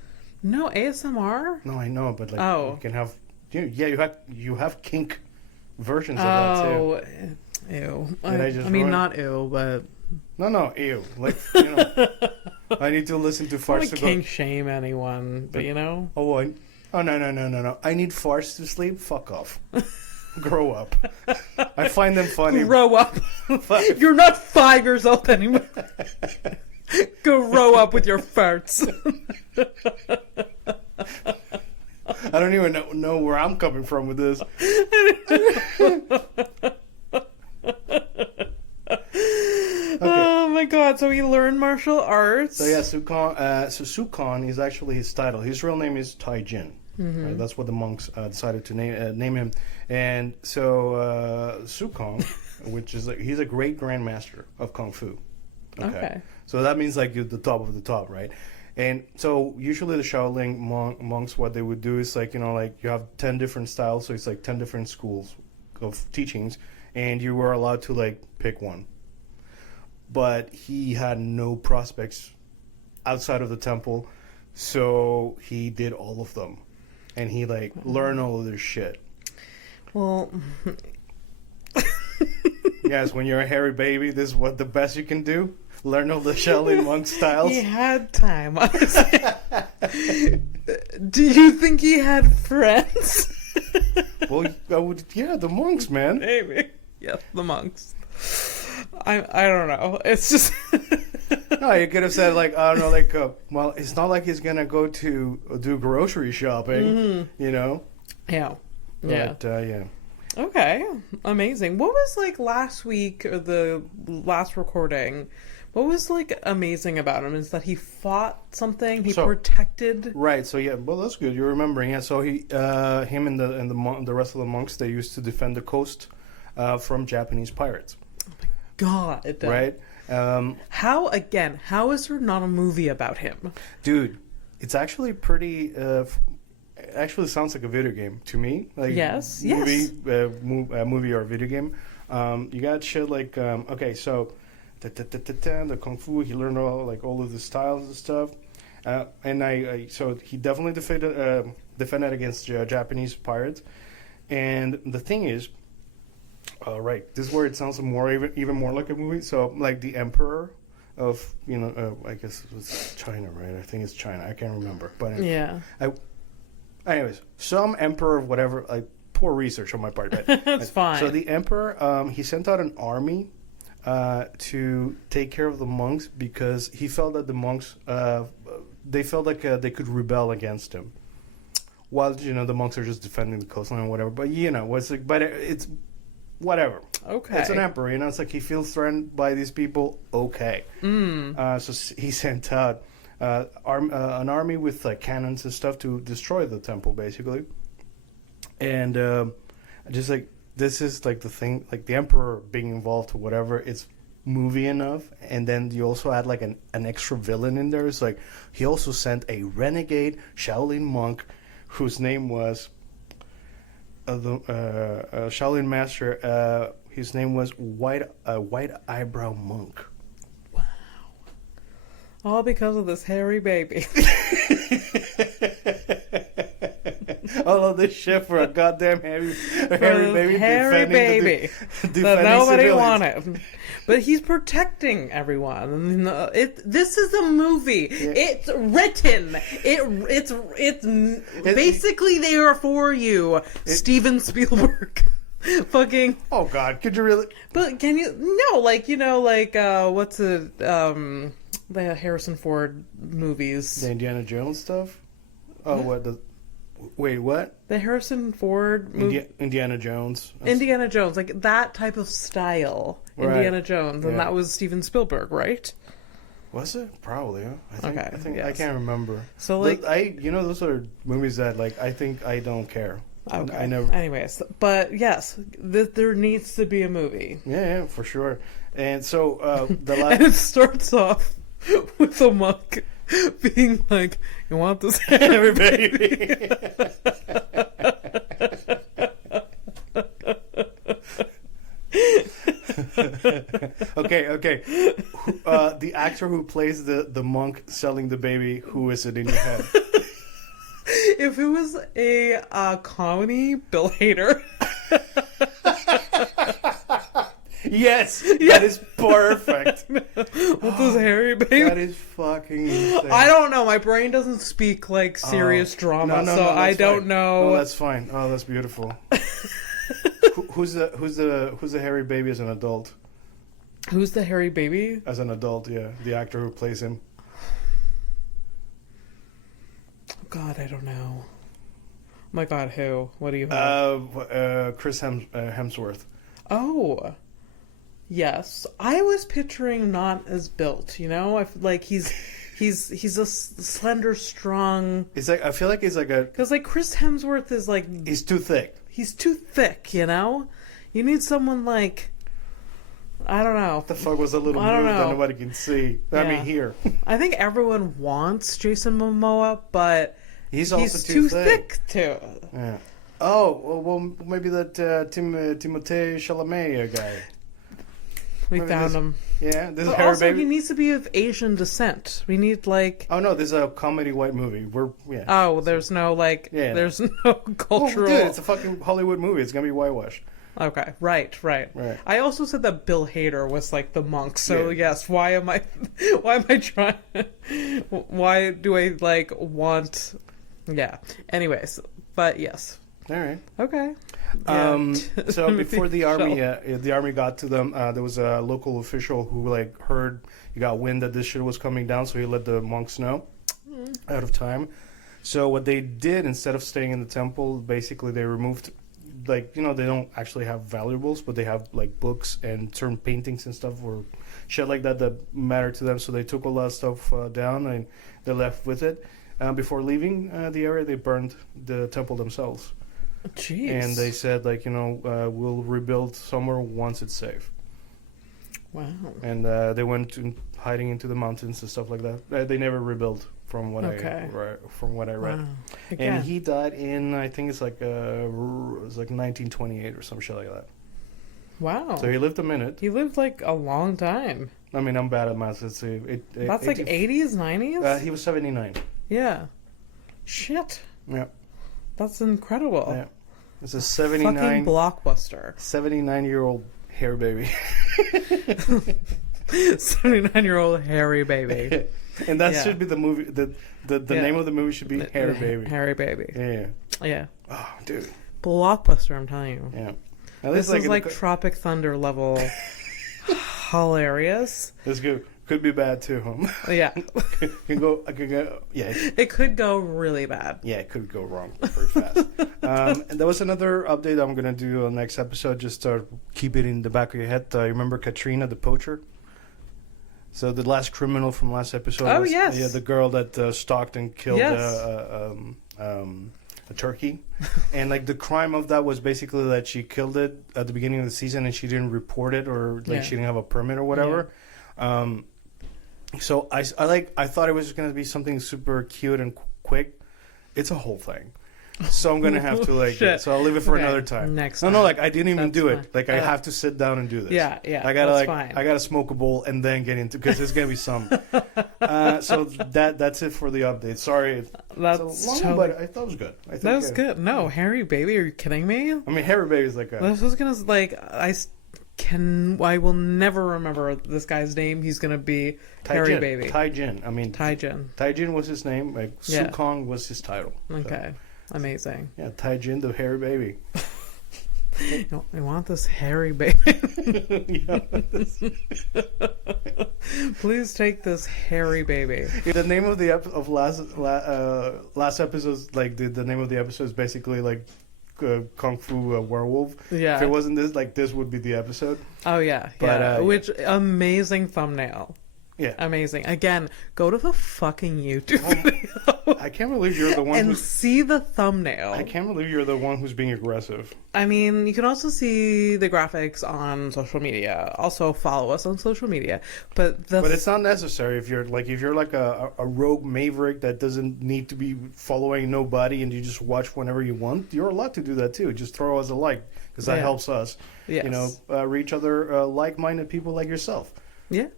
No ASMR. No, I know, but like Oh. you can have. You have kink versions of that too. Oh, ew. Did I just ruin- not ew, but No, ew. Like I need to listen to I farts don't to kink go. shame anyone, but Oh, no. I need farts to sleep. Fuck off. Grow up. I find them funny. grow up. You're not 5 years old anymore. Grow up with your farts. I don't even know where I'm coming from with this. Oh my god! So he learned martial arts. So yeah, Su King is actually his title. His real name is Tai Djin. Right? That's what the monks decided to name him. And so Su King, which is he's a great grandmaster of kung fu. Okay. So that means like you're the top of the top, right? And so usually the Shaolin monks, what they would do is like you have 10 different styles, so it's like 10 different schools of teachings, and you were allowed to like pick one. But he had no prospects outside of the temple, so he did all of them, and he like learned all of this shit. Well, Yes, when you're a hairy baby, this is what the best you can do. Learn all the Shaolin monk styles. he had time. Do you think he had friends? Well, the monks, man. Maybe. Yes, the monks. I don't know. It's just. No, you could have said like I don't know, like well, it's not like he's gonna go to do grocery shopping, Yeah. Yeah. But, yeah. Okay. Amazing. What was like last week or the last recording? What was like amazing about him is that he fought something. He protected. Right. So yeah. Well, that's good. You're remembering. Yeah. So him and the rest of the monks, they used to defend the coast from Japanese pirates. God. Right. How is there not a movie about him? Dude, it's actually pretty. Actually, sounds like a video game to me. Like Yes. movie or video game. You got shit like okay, so the kung fu. He learned all of the styles and stuff. And so he definitely defended against Japanese pirates. And the thing is, right, this is where it sounds even more like a movie. So like the emperor of I guess it was China, right? I think it's China. I can't remember, but Yeah. Anyways, some emperor of whatever, like poor research on my part, but That's fine. So the emperor, he sent out an army to take care of the monks because he felt that the monks, they felt like they could rebel against him, while the monks are just defending the coastline or whatever. But it's whatever. Okay. It's an emperor, it's like he feels threatened by these people. Okay. So he sent out an army with like cannons and stuff to destroy the temple, basically. And just like this is like the thing, like the emperor being involved or whatever, it's movie enough. And then you also add like an extra villain in there. It's like he also sent a renegade Shaolin monk whose name was the Shaolin master. His name was White Eyebrow Monk. All because of this hairy baby. all of this shit for a goddamn hairy baby. Hairy baby defending that nobody civilians. wanted. But he's protecting everyone. This is a movie. Yeah. It's written. It's basically there for you, Steven Spielberg. Fucking. Oh God, could you really? But can you? No, like what's it? The Harrison Ford movies. The Indiana Jones stuff. Oh, what the? Wait, what? The Harrison Ford movie. Indiana Jones. Indiana Jones, like that type of style. Right. Indiana Jones, and Yeah. that was Steven Spielberg, right? Was it? Probably. Huh? I think yes. I can't remember. So like, those are movies that like I think I don't care. okay. I never. Anyways, but yes, there needs to be a movie. Yeah, for sure. And so the last. And it starts off with a monk being like, "You want this Hairy baby. Okay. The actor who plays the monk selling the baby, who is it in your head? If it was a comedy, Bill Hader. Yes, that is perfect. With this hairy baby. That is fucking insane. I don't know. My brain doesn't speak like serious drama, No, so I that's don't fine. know. No, that's fine. Oh, that's beautiful. Who's the hairy baby as an adult? Who's the hairy baby? As an adult, yeah, the actor who plays him. God, I don't know. My God, who? What do you have? Chris Hemsworth. Oh, yes. I was picturing not as built. You know, I feel like he's a slender, strong. It's like I feel like he's like a. Because like Chris Hemsworth is like He's too thick. he's too thick. You know, you need someone like. I don't know. What the fuck was a little I don't move that know. nobody can see? I Yeah. mean, here. I think everyone wants Jason Momoa, but He's also he's too too thick. too. Yeah. Oh, well, maybe that Timothée Chalamet guy. We Maybe found this- him. Yeah, this is But Hairy also, Baby. he needs to be of Asian descent. We need like. Oh no, this is a comedy white movie. Yeah. Oh, there's no like. Yeah, There's no Oh, cultural. dude, it's a fucking Hollywood movie. It's gonna be whitewashed. Okay, right. Right. I also said that Bill Hader was like the monk. So Yeah. yes, why am I trying? Why do I like want? Yeah. Anyways, but yes. All right. Okay. So before the army, Sure. the army got to them, there was a local official who like heard, he got wind that this shit was coming down, so he let the monks know out of time. So what they did, instead of staying in the temple, basically they removed, like, you know, they don't actually have valuables, but they have like books and certain paintings and stuff or shit like that matter to them. So they took all that stuff down and they left with it. Before leaving the area, they burned the temple themselves. Jeez. And they said, like, you know, we'll rebuild somewhere once it's safe. Wow. And they went to hiding into the mountains and stuff like that. They never rebuilt, from what I read. Wow. And he died in, I think it's like 1928 or some shit like that. Wow. So he lived a minute. He lived like a long time. I mean, I'm bad at math. That's Like 80s, 90s? He was 79. Yeah. Shit. Yeah. That's incredible. Yeah. It's a Fucking blockbuster. 79-year-old hair baby. 79-year-old hairy baby. And that Yeah. should be the movie. The name of the movie should be Hairy Baby. Hairy baby. Yeah. Yeah. Oh, dude. Blockbuster, I'm telling you. Yeah. Now, This is in like the- Tropic Thunder level hilarious. This could be bad too, huh? Yeah. I could go. Yeah. It could go really bad. Yeah, it could go wrong very fast. And there was another update I'm gonna do on next episode. Just to keep it in the back of your head. You remember Katrina the poacher? So the last criminal from last episode. Oh, was, yes. Yeah, the girl that stalked and killed Yes. a turkey, and like the crime of that was basically that she killed it at the beginning of the season and she didn't report it, or like Yeah. she didn't have a permit or whatever. So I thought it was going to be something super cute and quick. It's a whole thing. So I'm gonna have to like. Shit. So I'll leave it for Okay, another time. next No, time. like I didn't even That's do fine. it. Like I have to sit down and do this. Yeah, I gotta that's like fine. I gotta smoke a bowl and then get into because there's gonna be some. So that's it for the update. Sorry, That's it's a long totally- one, but I thought it was good. I think That was good. No, Harry Baby, are you kidding me? I mean, Harry Baby's like a. This was gonna like I will never remember this guy's name. He's gonna be Harry Baby. Tai Djin. I mean, Tai Djin. Tai Djin was his name. Like Yeah. Su Kong was his title. So, Okay, amazing. yeah, Tai Djin, the Harry Baby. I want this Harry Baby. Yeah. Please take this Harry Baby. The name of the last episode, like the name of the episode is basically like Kung Fu Werewolf. Yeah. If it wasn't this, like this would be the episode. Oh yeah, But, yeah. yeah. Which amazing thumbnail. Yeah. Amazing. Again, go to the fucking YouTube video I can't believe you're the one and who's. see the thumbnail. I can't believe you're the one who's being aggressive. I mean, you can also see the graphics on social media. Also follow us on social media. But it's not necessary if you're like a rogue maverick that doesn't need to be following nobody and you just watch whenever you want. You're allowed to do that too. Just throw us a like because that Yeah. helps us. Yes. You know, reach other like-minded people like yourself. Yeah,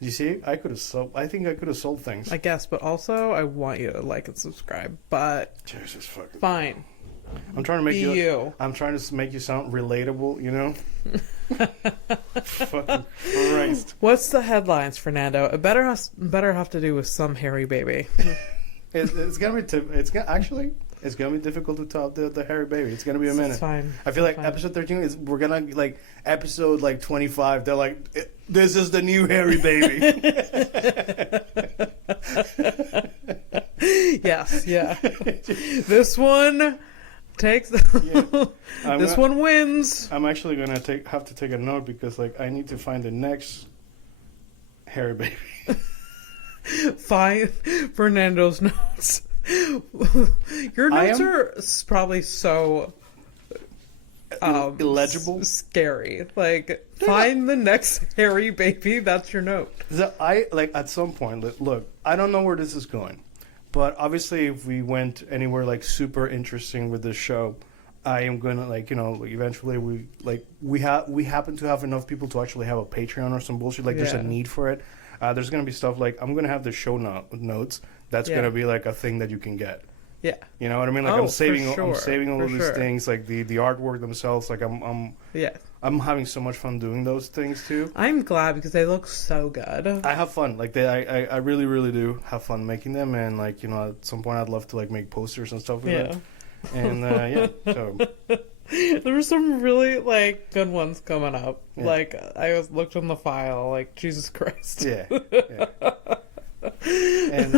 You see, I think I could have sold things. I guess. But also, I want you to like and subscribe. But Jesus fucking. fine. I'm trying to make Be you. you. I'm trying to make you sound relatable. You know. Fucking Christ. What's the headlines, Fernando? It better have to do with some Harry Baby. It's gonna be. It's gonna be difficult to top the Harry Baby. It's gonna be a minute. It's fine. I feel like Fine. episode 13 is we're gonna like episode like 25. They're like, this is the new Harry Baby. Yes, yeah. This one takes. This one wins. I'm actually gonna have to take a note because like I need to find the next Harry Baby. Find Fernando's notes. Your notes are probably so illegible. scary. Like, find the next Harry Baby. That's your note. I like at some point. Look, I don't know where this is going, but obviously, if we went anywhere like super interesting with this show, I am gonna like eventually we happen to have enough people to actually have a Patreon or some bullshit. Like there's a Yeah. need for it. There's gonna be stuff like I'm gonna have the show notes. That's Yeah. gonna be like a thing that you can get. Yeah. You know what I mean? Like Oh, I'm saving for sure, I'm saving all for of these sure. things, like the artwork themselves. Like Yeah. I'm having so much fun doing those things too. I'm glad because they look so good. I have fun. Like I really, really do have fun making them, and like at some point I'd love to like make posters and stuff with Yeah. it. And yeah, so There were some really like good ones coming up. Yeah. Like I looked in the file, like Jesus Christ. yeah. And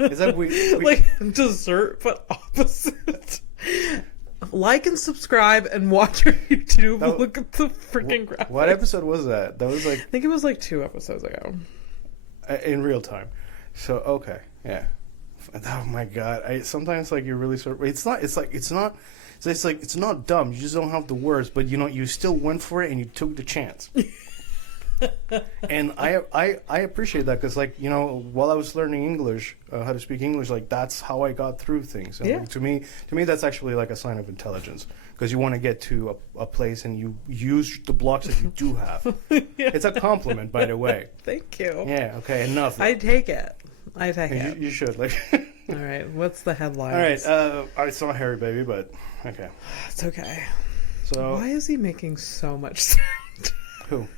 is that we Like dessert but opposite. Like and subscribe and watch our YouTube. That- Look at the freaking graphics. what episode was that? That was like I think it was like 2 episodes ago. in real time. So okay, yeah. Oh my god! Sometimes like you really sort of. It's not dumb. You just don't have the words, but you still went for it and you took the chance. And I appreciate that because while I was learning English, how to speak English, like that's how I got through things. And Yeah. like, to me that's actually like a sign of intelligence because you want to get to a place and you use the blocks that you do have. Yeah. It's a compliment, by the way. Thank you. Yeah. Okay. Enough. I take it. I take it. You should like. All right. What's the headline? All right. I saw Harry Baby, but okay. It's okay. So Why is he making so much sound? who?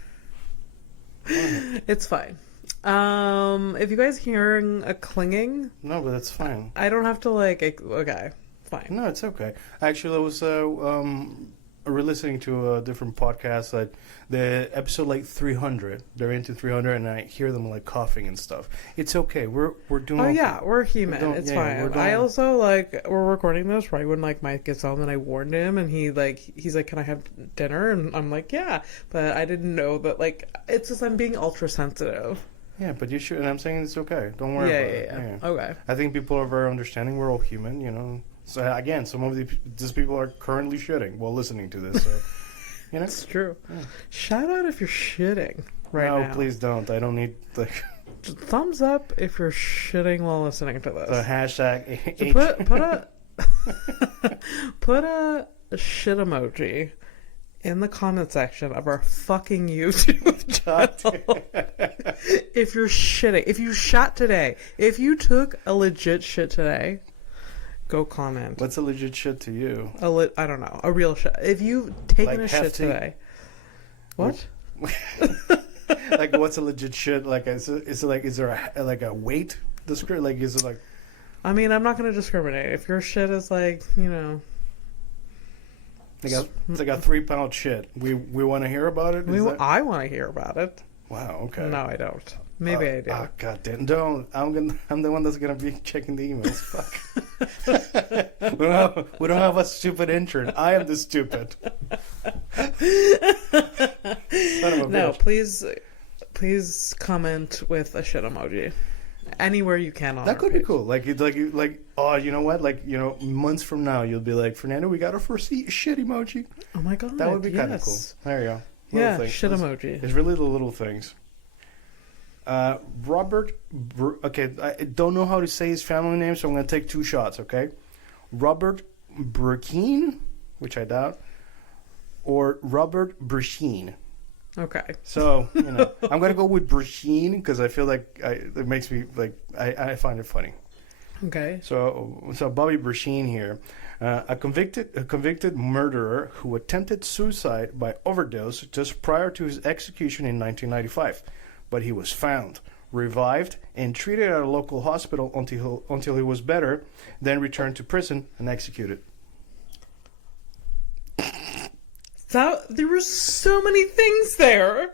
It's fine. If you guys hearing a clinging, No, but that's fine. I don't have to okay, fine. No, it's okay. Actually, I was re-listening to a different podcast that the episode like 300. They're into 300, and I hear them like coughing and stuff. It's okay. We're doing. Oh okay. yeah, we're human. It's yeah, we're fine. I doing- also we're recording this right when Mike gets home, and I warned him, and he's like, "Can I have dinner?" And I'm like, "Yeah," but I didn't know that it's just I'm being ultra sensitive. Yeah, but you should. And I'm saying it's okay. Don't worry about it. Yeah. Okay. I think people are very understanding. We're all human, So again, some of these people are currently shitting while listening to this. So, It's true. Yeah. Shout out if you're shitting right no, now. please don't. I don't need Thumbs up if you're shitting while listening to this. the hashtag. So put Put a shit emoji in the comment section of our fucking YouTube channel. If you're shitting, if you shot today, if you took a legit shit today, go comment. What's a legit shit to you? I don't know, a real shit. If you've taken Like a shit hefty? today, what? Like, what's a legit shit? Like, is there a weight description? Like, is it like? I mean, I'm not going to discriminate. If your shit is like, you know, It's like a 3-pound shit. We want to hear about it? I want to hear about it. Wow, okay. No, I don't. Maybe I do. Oh, God damn. Don't. I'm the one that's going to be checking the emails. Fuck. we don't have a stupid intern. I am the stupid. Son of a No, bitch. please comment with a shit emoji. Anywhere you can on That could our be page. cool. Like, oh, you know what? Like, months from now, you'll be like, Fernando, we got our first shit emoji. Oh my god. That would be kind of cool. yes. There you go. Yeah, Little things. shit emoji. It's really the little things. Okay, I don't know how to say his family name, so I'm going to take 2 shots, okay? Robert Burkeen, which I doubt, or Robert Bursheen. Okay. So, I'm going to go with Bursheen because I feel like it makes me, like, I find it funny. Okay. So Bobby Bursheen here, a convicted murderer who attempted suicide by overdose just prior to his execution in 1995, but he was found, revived, and treated at a local hospital until he was better, then returned to prison and executed. There were so many things there.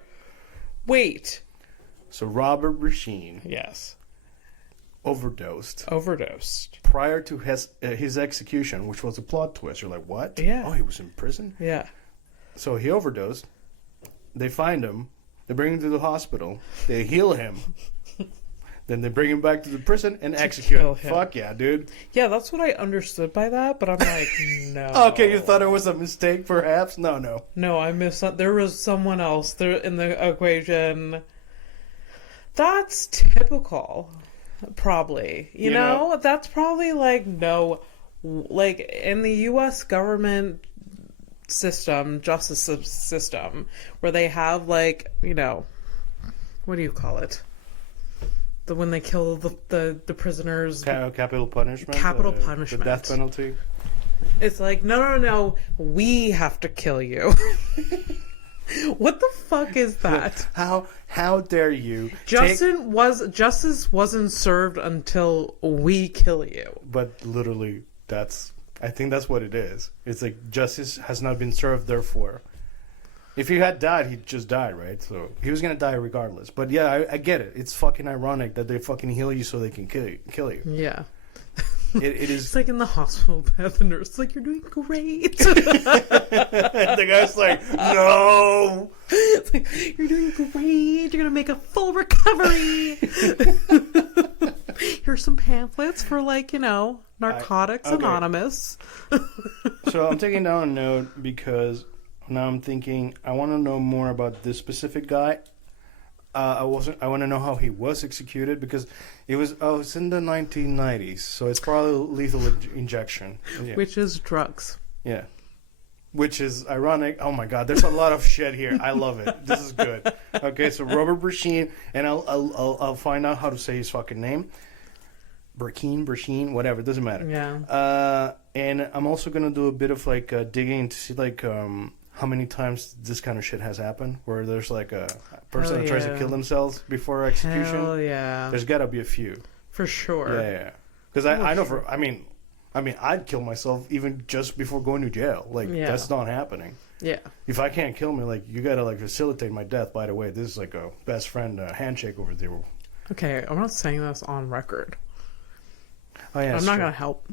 Wait. So Robert Bursheen Yes. overdosed Prior to his execution, which was a plot twist. You're like, what? Yeah. Oh, he was in prison? Yeah. So he overdosed. They find him. They bring him to the hospital. They heal him. Then they bring him back to the prison and execute kill him. him. Fuck yeah, dude. Yeah, that's what I understood by that, but I'm like, no. Okay, you thought it was a mistake, perhaps? No. No, I missed that. There was someone else there in the equation. That's typical. Probably. You know? That's probably like in the US government system, justice system, where they have like, what do you call it? When they kill the prisoners. Capital punishment? Capital The punishment. death penalty? It's like, no. We have to kill you. What the fuck is that? How dare you? Justice wasn't served until we kill you. But literally, I think that's what it is. It's like justice has not been served, therefore. If he had died, he'd just died, right? So he was gonna die regardless. But yeah, I get it. It's fucking ironic that they fucking heal you so they can kill you. Yeah. It is. It's like in the hospital bed, the nurse is like, "You're doing great." The guy's like, "No." It's like, "You're doing great. You're gonna make a full recovery." Here's some pamphlets for Narcotics okay. Anonymous. So I'm taking down a note because now I'm thinking I want to know more about this specific guy. I want to know how he was executed because it was in the 1990s, so it's probably lethal injection. Yeah. Which is drugs. Yeah. Which is ironic. Oh my God, there's a lot of shit here. I love it. This is good. Okay, so Robert Bursheen, and I'll find out how to say his fucking name. Bursheen, whatever, it doesn't matter. Yeah. And I'm also gonna do a bit of digging to see how many times this kind of shit has happened, where there's like a person that tries to kill themselves before execution. Hell yeah. There's got to be a few. For sure. Yeah. Because I know I mean, I'd kill myself even just before going to jail. That's not happening. Yeah. If I can't kill me, you got to facilitate my death. By the way, this is like a best friend handshake over there. Okay, I'm not saying this on record. Oh yeah, I'm not going to help.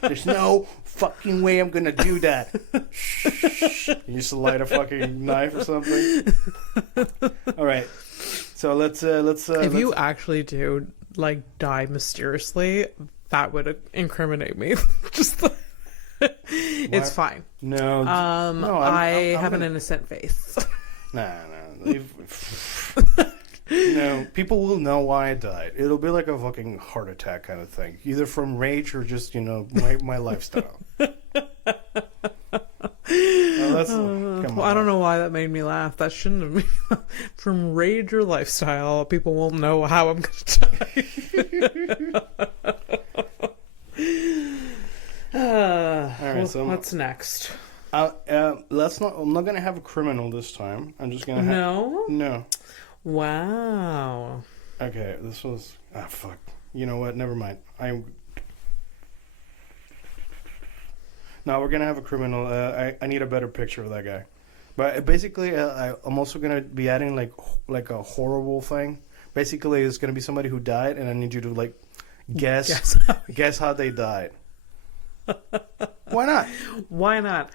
There's no fucking way I'm gonna do that. You used to light a fucking knife or something. All right, so let's. If you actually do die mysteriously, that would incriminate me. It's fine. No. I have an innocent face. Nah. people will know why I died. It'll be like a fucking heart attack kind of thing, either from rage or just my lifestyle. Come on. I don't know why that made me laugh. That shouldn't have been from rage or lifestyle. People won't know how I'm going to die. All right, so what's next? let's not. I'm not gonna have a criminal this time. I'm just gonna have no. Wow. Okay, this was fuck. You know what? Never mind. No, we're gonna have a criminal. I need a better picture of that guy. But basically, I'm also gonna be adding like a horrible thing. Basically, it's gonna be somebody who died, and I need you to guess how they died. Why not? Why not?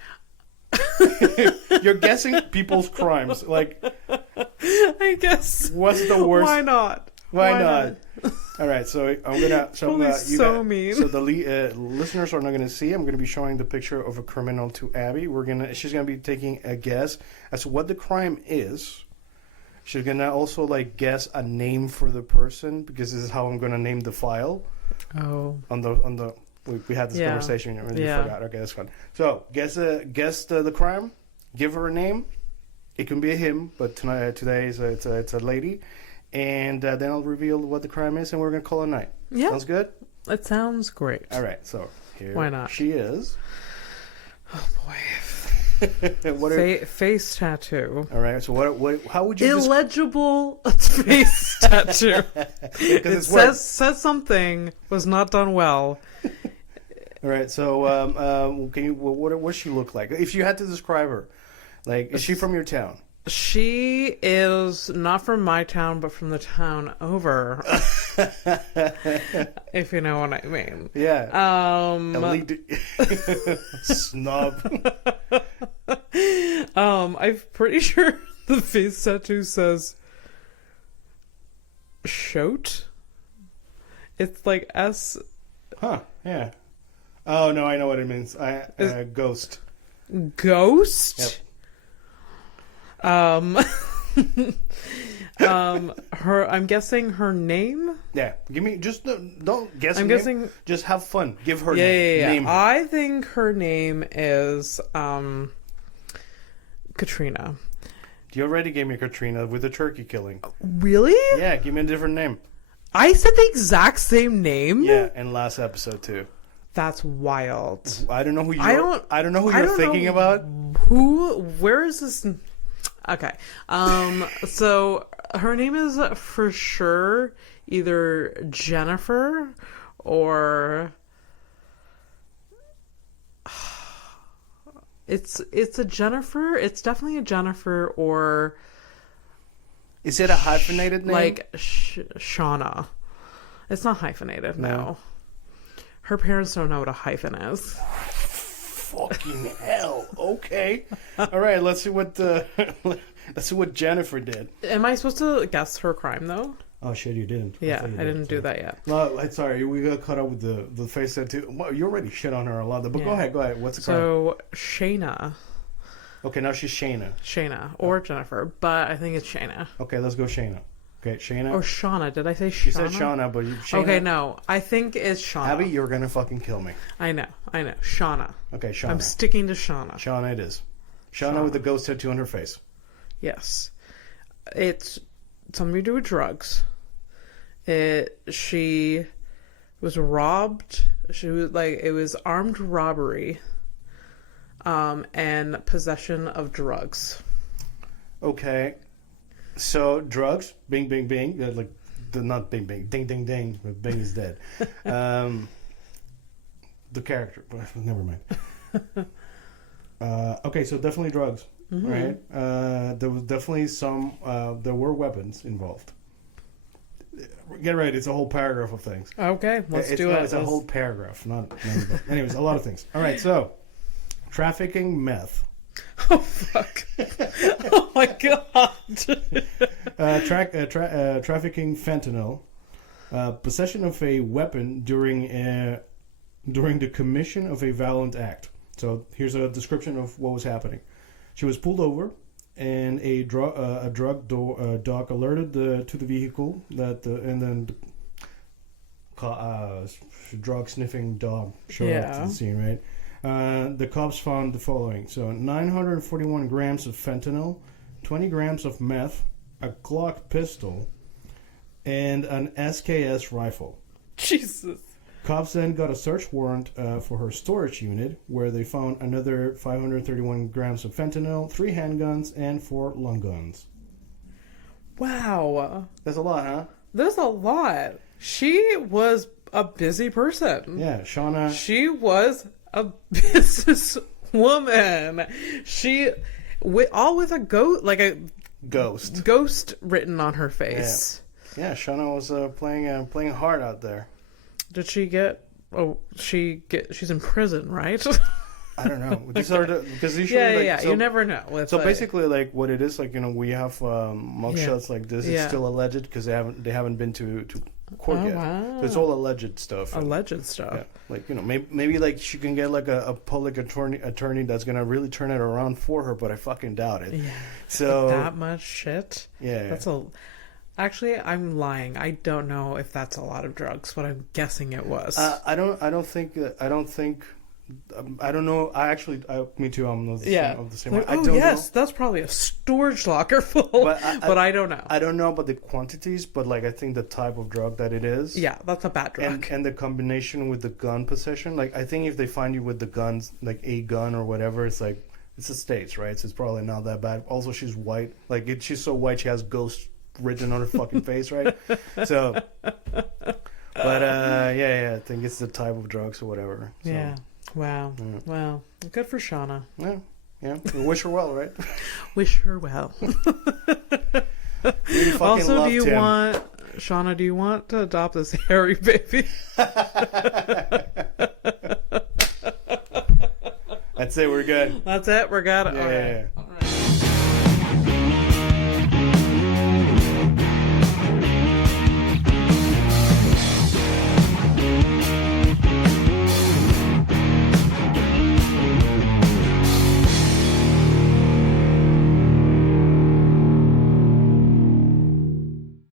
You're guessing people's crimes. Like, I guess. What's the worst? Why not? Why not? All right, so I'm gonna. Mean. So the listeners are not gonna see. I'm gonna be showing the picture of a criminal to Abby. She's gonna be taking a guess as to what the crime is. She's gonna also guess a name for the person, because this is how I'm gonna name the file. Oh. On the we had this conversation and you forgot. Okay, that's fine. So guess the crime. Give her a name. It can be a him, but today it's a lady. And then I'll reveal what the crime is, and we're going to call it a night. Yeah. Sounds good? It sounds great. All right, so here Why not? She is. Oh, boy. Face tattoo. All right, so how would you... Illegible face tattoo. It says something was not done well. All right, so what does she look like? If you had to describe her, is she from your town? She is not from my town, but from the town over. If you know what I mean. Yeah. Snob. I'm pretty sure the face tattoo says Shote. It's like S. Huh, yeah. Oh, no, I know what it means. Ghost. Ghost? Yep. I'm guessing her name. Yeah, give me don't guess. I'm guessing. Just have fun. Give her name. Name her. I think her name is Katrina. You already gave me Katrina with the turkey killing. Really? Yeah, give me a different name. I said the exact same name. Yeah, in last episode too. That's wild. I don't know who you're thinking about. Where is this? Okay. So her name is for sure either Jennifer or it's a Jennifer. It's definitely a Jennifer, or is it a hyphenated name? Like Shauna. It's not hyphenated. No. Her parents don't know what a hyphen is. Fucking hell. Okay. All right, let's see what Jennifer did. Am I supposed to guess her crime though? Oh shit, you didn't. Yeah, I didn't do that yet. No, sorry, we got caught up with the face tattoo. Well, you already shit on her a lot, but go ahead. What's the crime? So Shayna. Okay, now she's Shayna. Shayna or Jennifer, but I think it's Shayna. Okay, let's go Shayna. Okay, Shayna. Or Shauna. Did I say Shauna? She said Shauna, but Shayna. Okay, no. I think it's Shauna. Abby, you're going to fucking kill me. I know. Shauna. Okay, Shauna. I'm sticking to Shauna. Shauna it is. Shauna with the ghost tattoo on her face. Yes. It's something to do with drugs. She was robbed. She was it was armed robbery. And possession of drugs. Okay. So drugs, bing, bing, bing, not bing, bing, ding, ding, ding, but Bing is dead. The character, but never mind. Okay, so definitely drugs, right? There was definitely there were weapons involved. Get ready, it's a whole paragraph of things. Okay, let's do it. It's a whole paragraph, anyways, a lot of things. All right, so trafficking meth. Oh fuck! Oh my god! Trafficking fentanyl, possession of a weapon during the commission of a violent act. So here's a description of what was happening. She was pulled over, and a dog alerted to the vehicle and then drug sniffing dog showed up to the scene, right? The cops found the following: so 941 grams of fentanyl, 20 grams of meth, a Glock pistol, and an SKS rifle. Jesus. Cops then got a search warrant for her storage unit, where they found another 531 grams of fentanyl, 3 handguns, and 4 long guns. Wow. That's a lot, huh? There's a lot. She was a busy person. Yeah, Shauna. She was a businesswoman. She, all with a ghost written on her face. Yeah, Shauna was playing hard out there. Did she get? Oh, she's in prison, right? I don't know. Because usually, So, you never know. So basically, like what it is, like we have mugshots like this. It's still alleged because they haven't been to court yet. Wow. So it's all alleged stuff. Alleged stuff. Yeah. Like maybe like she can get like a public attorney that's gonna really turn it around for her, but I fucking doubt it. Yeah. So but that much shit. Yeah. That's a. Actually, I'm lying. I don't know if that's a lot of drugs, but I'm guessing it was. I don't know. Me too. I'm of the same way. I don't know. That's probably a storage locker full. But I don't know. I don't know about the quantities, but like I think the type of drug that it is. Yeah, that's a bad drug. And the combination with the gun possession. Like I think if they find you with the guns, like a gun or whatever, it's like it's the States, right? So it's probably not that bad. Also, she's white. Like she's so white, she has ghosts written on her fucking face, right? So, but I think it's the type of drugs or whatever. So, yeah. Wow. Yeah. Well, good for Shauna. Yeah. We wish her well, right? Wish her well. Also, do you want to adopt this hairy baby? That's it. We're good. That's it. We're good. Yeah.